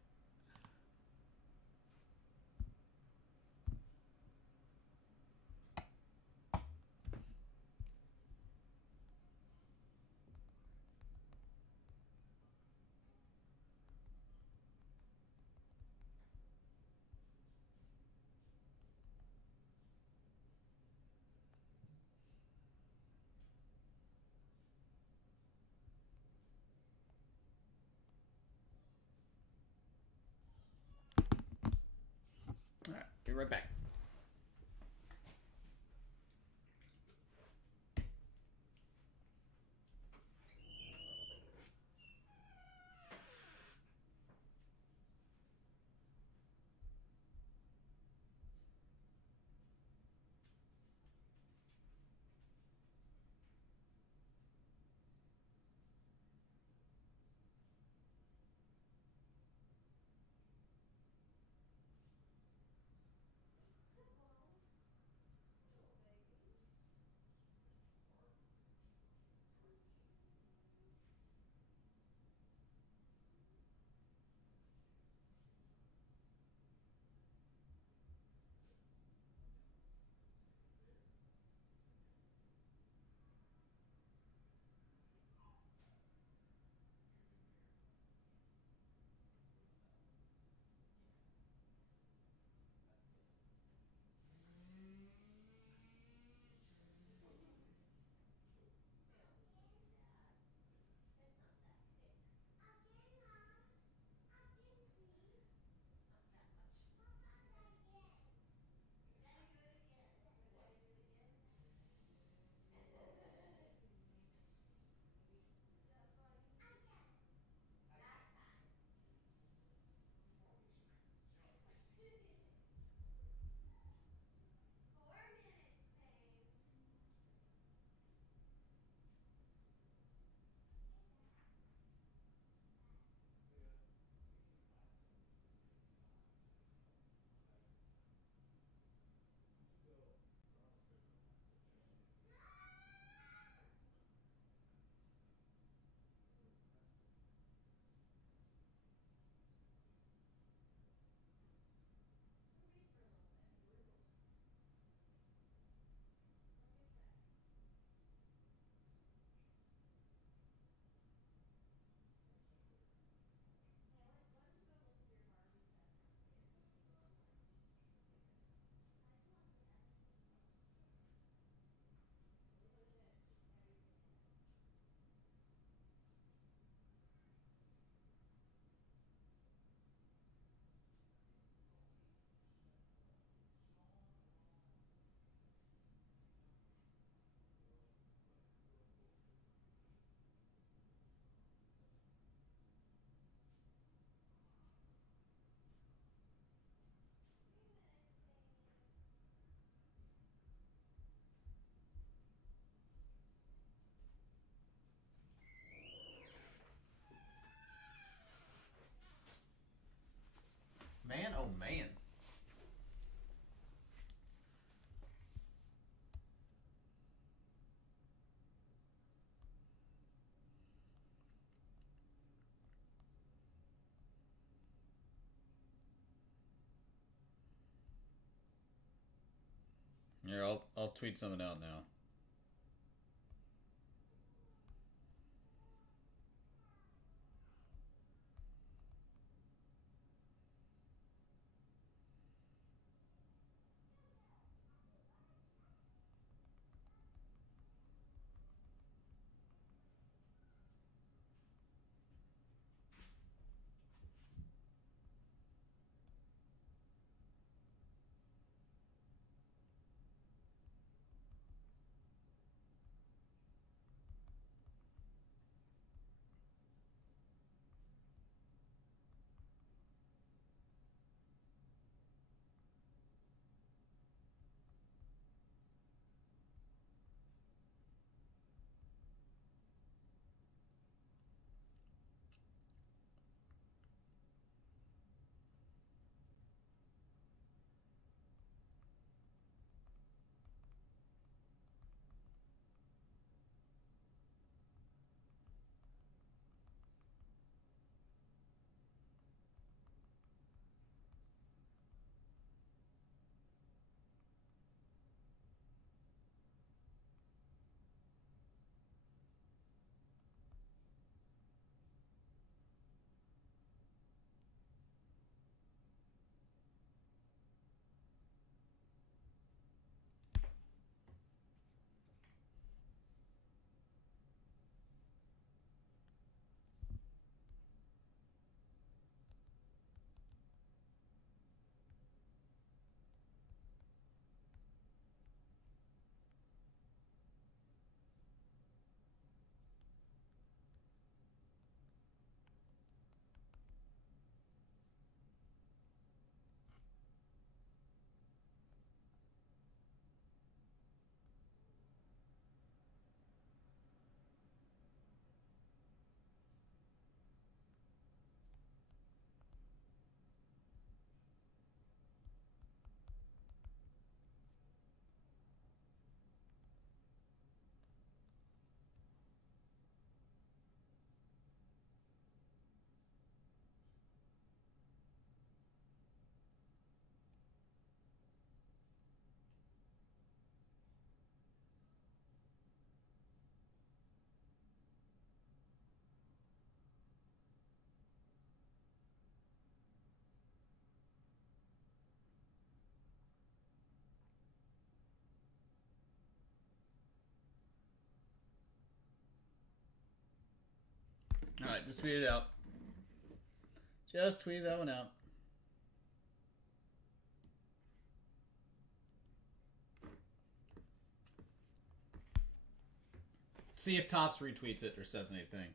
Alright, be right back. Here, I'll tweet something out now. Alright, just tweet it out. Just tweet that one out. See if Topps retweets it or says anything.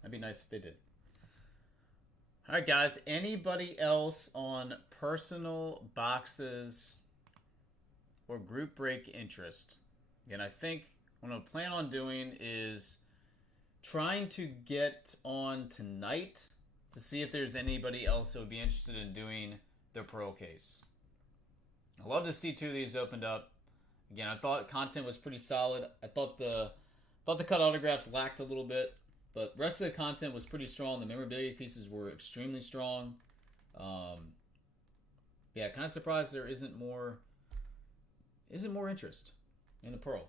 That'd be nice if they did. Alright, guys. Anybody else on personal boxes or group break interest? And I think what I plan on doing is trying to get on tonight to see if there's anybody else that would be interested in doing the Pearl case. I'd love to see 2 of these opened up. Again, I thought content was pretty solid. I thought the cut autographs lacked a little bit, but the rest of the content was pretty strong. The memorabilia pieces were extremely strong. Yeah, kind of surprised there isn't more interest in the Pearl.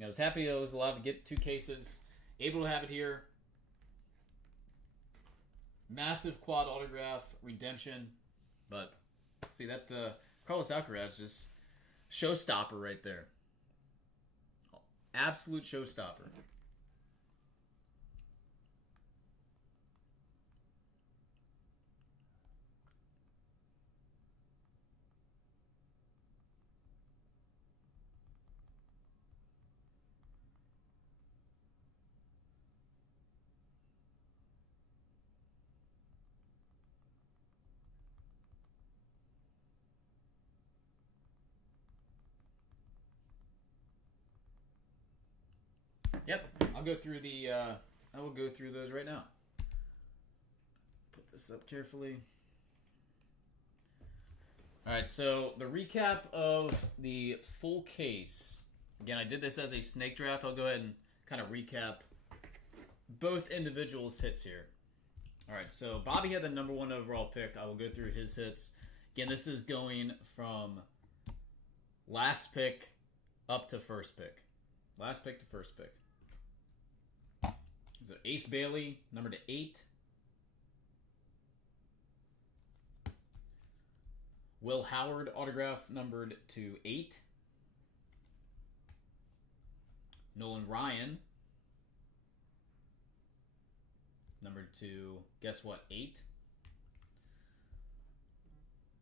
I was happy I was allowed to get 2 cases. Able to have it here. Massive quad autograph redemption. But see that Carlos Alcaraz just showstopper right there. Absolute showstopper. Yep, I'll go through the. I will go through those right now. Put this up carefully. All right, so the recap of the full case. Again, I did this as a snake draft. I'll go ahead and kind of recap both individuals' hits here. All right, so Bobby had the number 1 overall pick. I will go through his hits. Again, this is going from last pick up to first pick. Last pick to first pick. So Ace Bailey, number to 8. Will Howard, autograph numbered to 8. Nolan Ryan, numbered to, guess what, 8.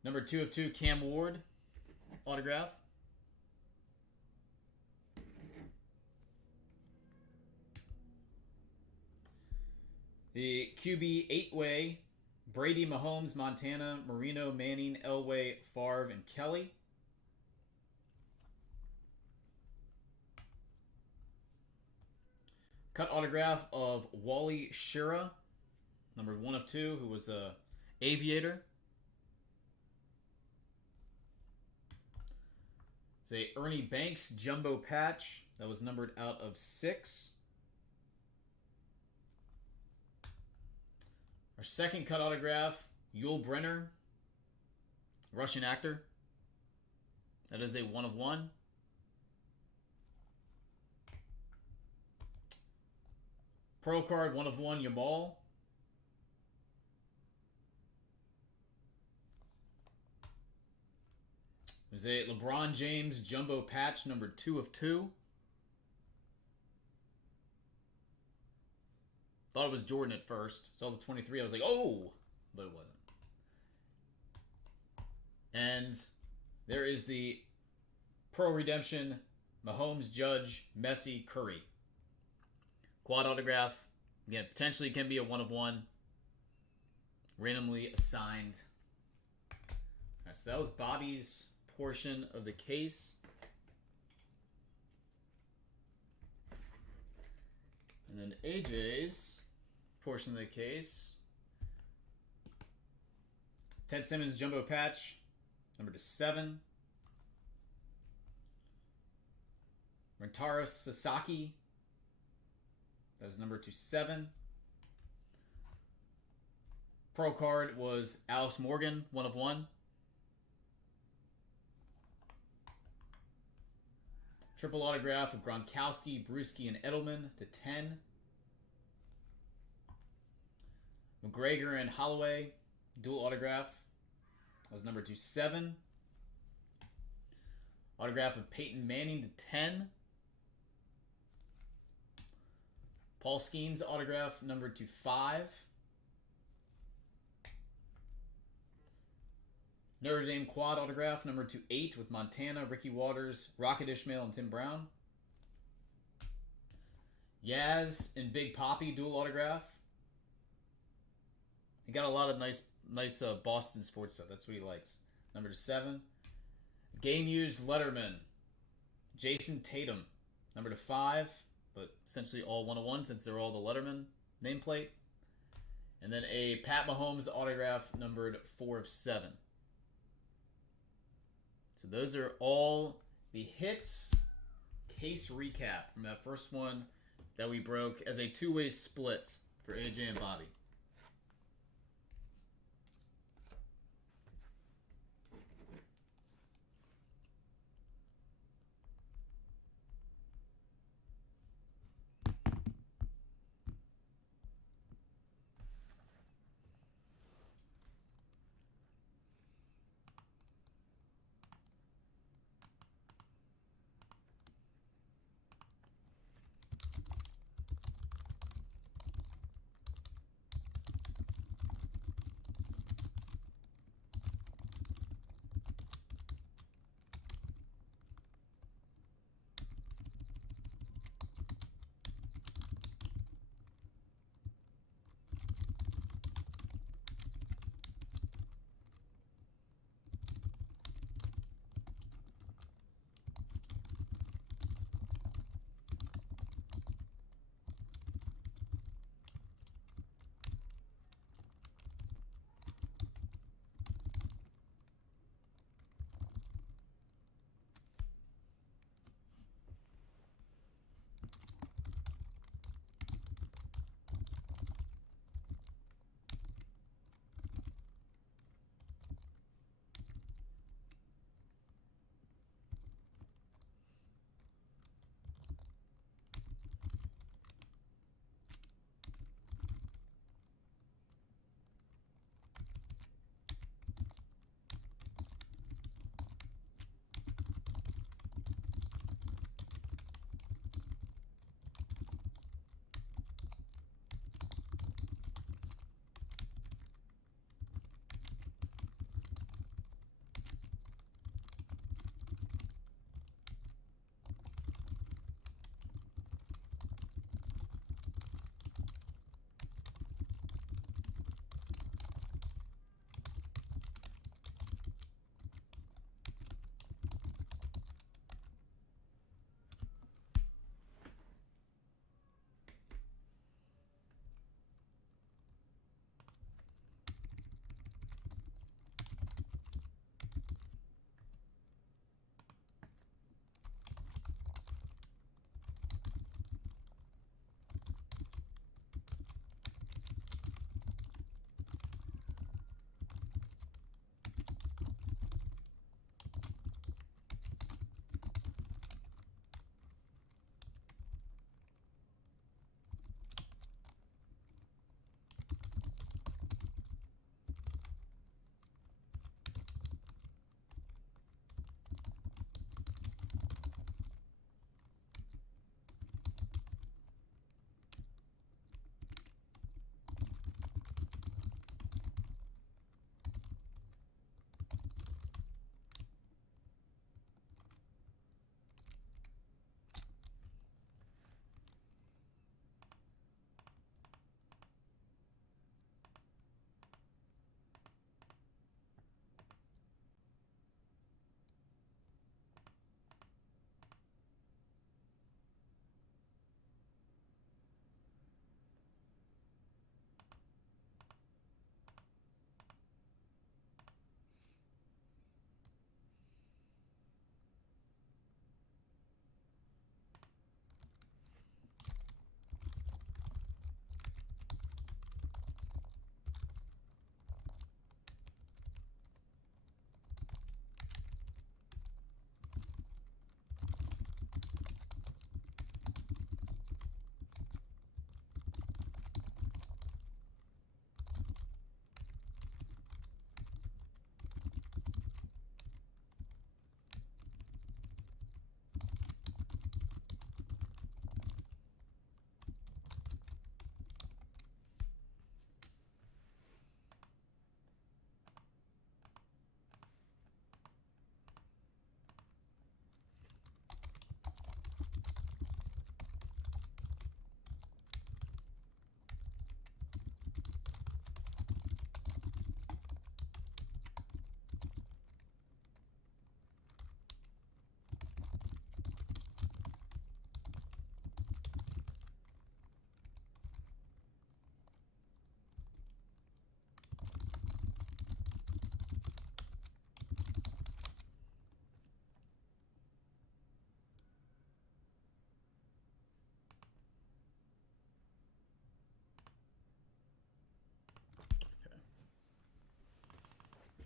Number 2 of 2, Cam Ward, autograph. The QB 8-way, Brady, Mahomes, Montana, Marino, Manning, Elway, Favre, and Kelly. Cut autograph of Wally Shira, number 1 of 2, who was a aviator. It's a Ernie Banks jumbo patch that was numbered out of 6. Our second cut autograph, Yul Brynner, Russian actor. That is a 1 of 1. Pro card, 1 of 1, Yamal. There's a LeBron James jumbo patch, number 2 of 2. Thought it was Jordan at first. Saw the 23. I was like, oh! But it wasn't. And there is the Pro Redemption Mahomes, Judge, Messi, Curry. Quad autograph. Again, potentially can be a 1 of 1. Randomly assigned. Alright, so that was Bobby's portion of the case. And then AJ's portion of the case. Ted Simmons jumbo patch, number to 7. Rentaro Sasaki, that is number to 7. Pro card was Alex Morgan, 1 of 1. Triple autograph of Gronkowski, Brewski, and Edelman to 10. McGregor and Holloway, dual autograph. That was number to 7. Autograph of Peyton Manning to 10. Paul Skeens autograph number to 5. Notre Dame quad autograph number to 8 with Montana, Ricky Waters, Rocket Ishmael, and Tim Brown. Yaz and Big Poppy dual autograph. He got a lot of nice Boston sports stuff. That's what he likes. Number to 7. Game used Letterman, Jason Tatum, number to 5, but essentially all 1 of 1 since they're all the Letterman nameplate. And then a Pat Mahomes autograph numbered 4 of 7. So those are all the hits case recap from that first one that we broke as a 2-way split for AJ and Bobby.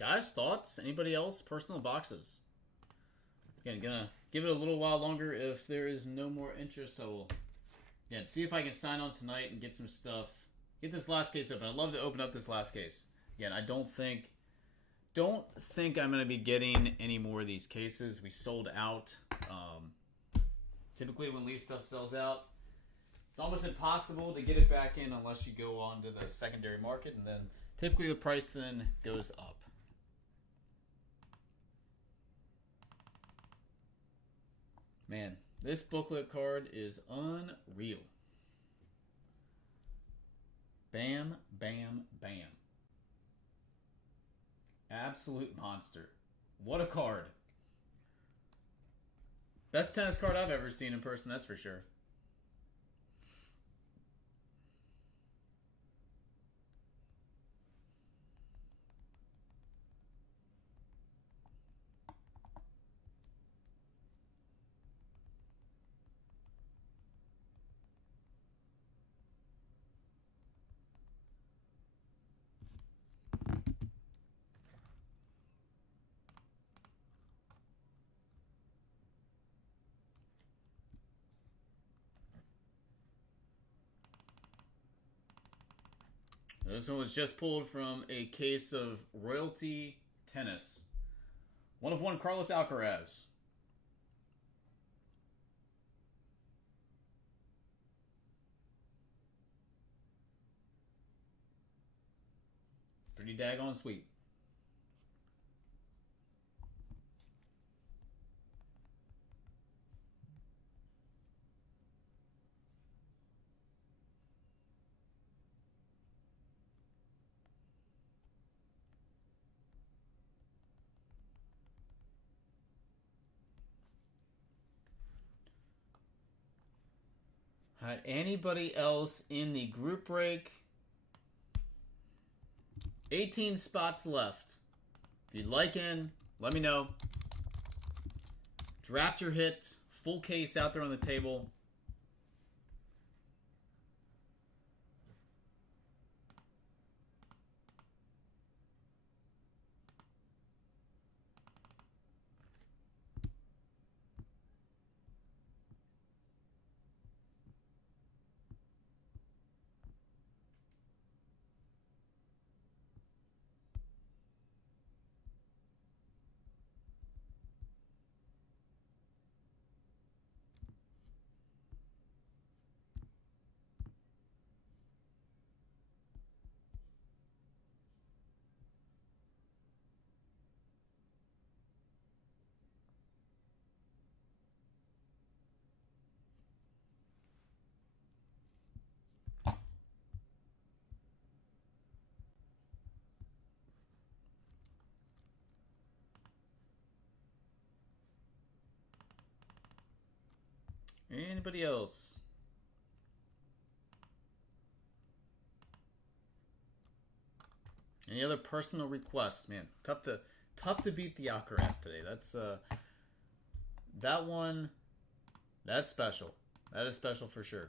Guys, thoughts? Anybody else? Personal boxes. Again, gonna give it a little while longer if there is no more interest. So we'll, again, see if I can sign on tonight and get some stuff. Get this last case open. I'd love to open up this last case. Again, I don't think I'm gonna be getting any more of these cases. We sold out. Typically, when Leaf stuff sells out, it's almost impossible to get it back in unless you go on to the secondary market, and then typically the price then goes up. Man, this booklet card is unreal. Bam, bam, bam. Absolute monster. What a card. Best tennis card I've ever seen in person, that's for sure. This one was just pulled from a case of Royalty Tennis. 1 of 1 Carlos Alcaraz. Pretty daggone sweet. All right, anybody else in the group break? 18 spots left. If you'd like in, let me know. Draft your hit. Full case out there on the table. Anybody else? Any other personal requests? Man, tough to beat the Alcaraz today. That's that one. That's special. That is special for sure.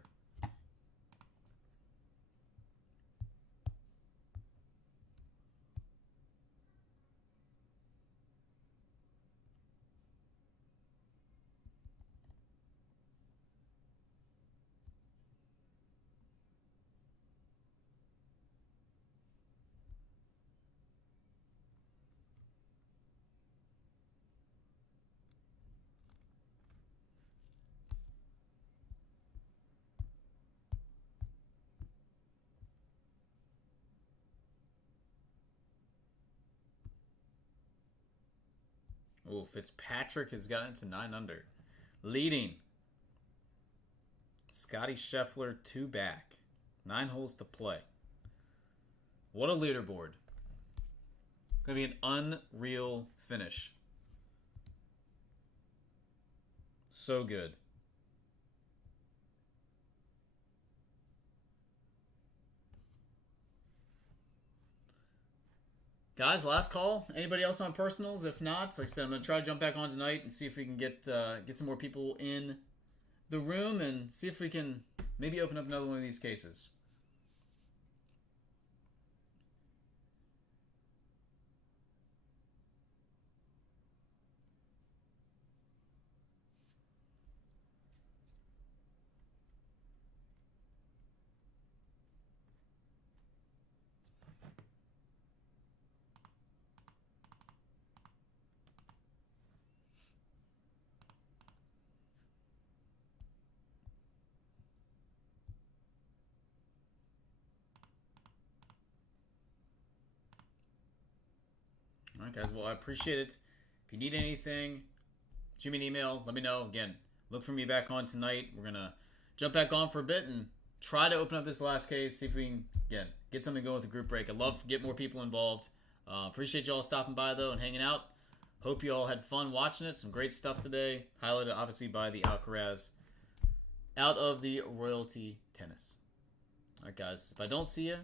Oh, Fitzpatrick has gotten to 9 under. Leading. Scotty Scheffler 2 back. 9 holes to play. What a leaderboard. Going to be an unreal finish. So good. Guys, last call. Anybody else on personals? If not, like I said, I'm going to try to jump back on tonight and see if we can get some more people in the room and see if we can maybe open up another one of these cases. All right, guys. Well, I appreciate it. If you need anything, shoot me an email. Let me know. Again, look for me back on tonight. We're going to jump back on for a bit and try to open up this last case. See if we can, again, get something going with the group break. I'd love to get more people involved. Appreciate you all stopping by, though, and hanging out. Hope you all had fun watching it. Some great stuff today. Highlighted, obviously, by the Alcaraz out of the Royalty Tennis. All right, guys. If I don't see you,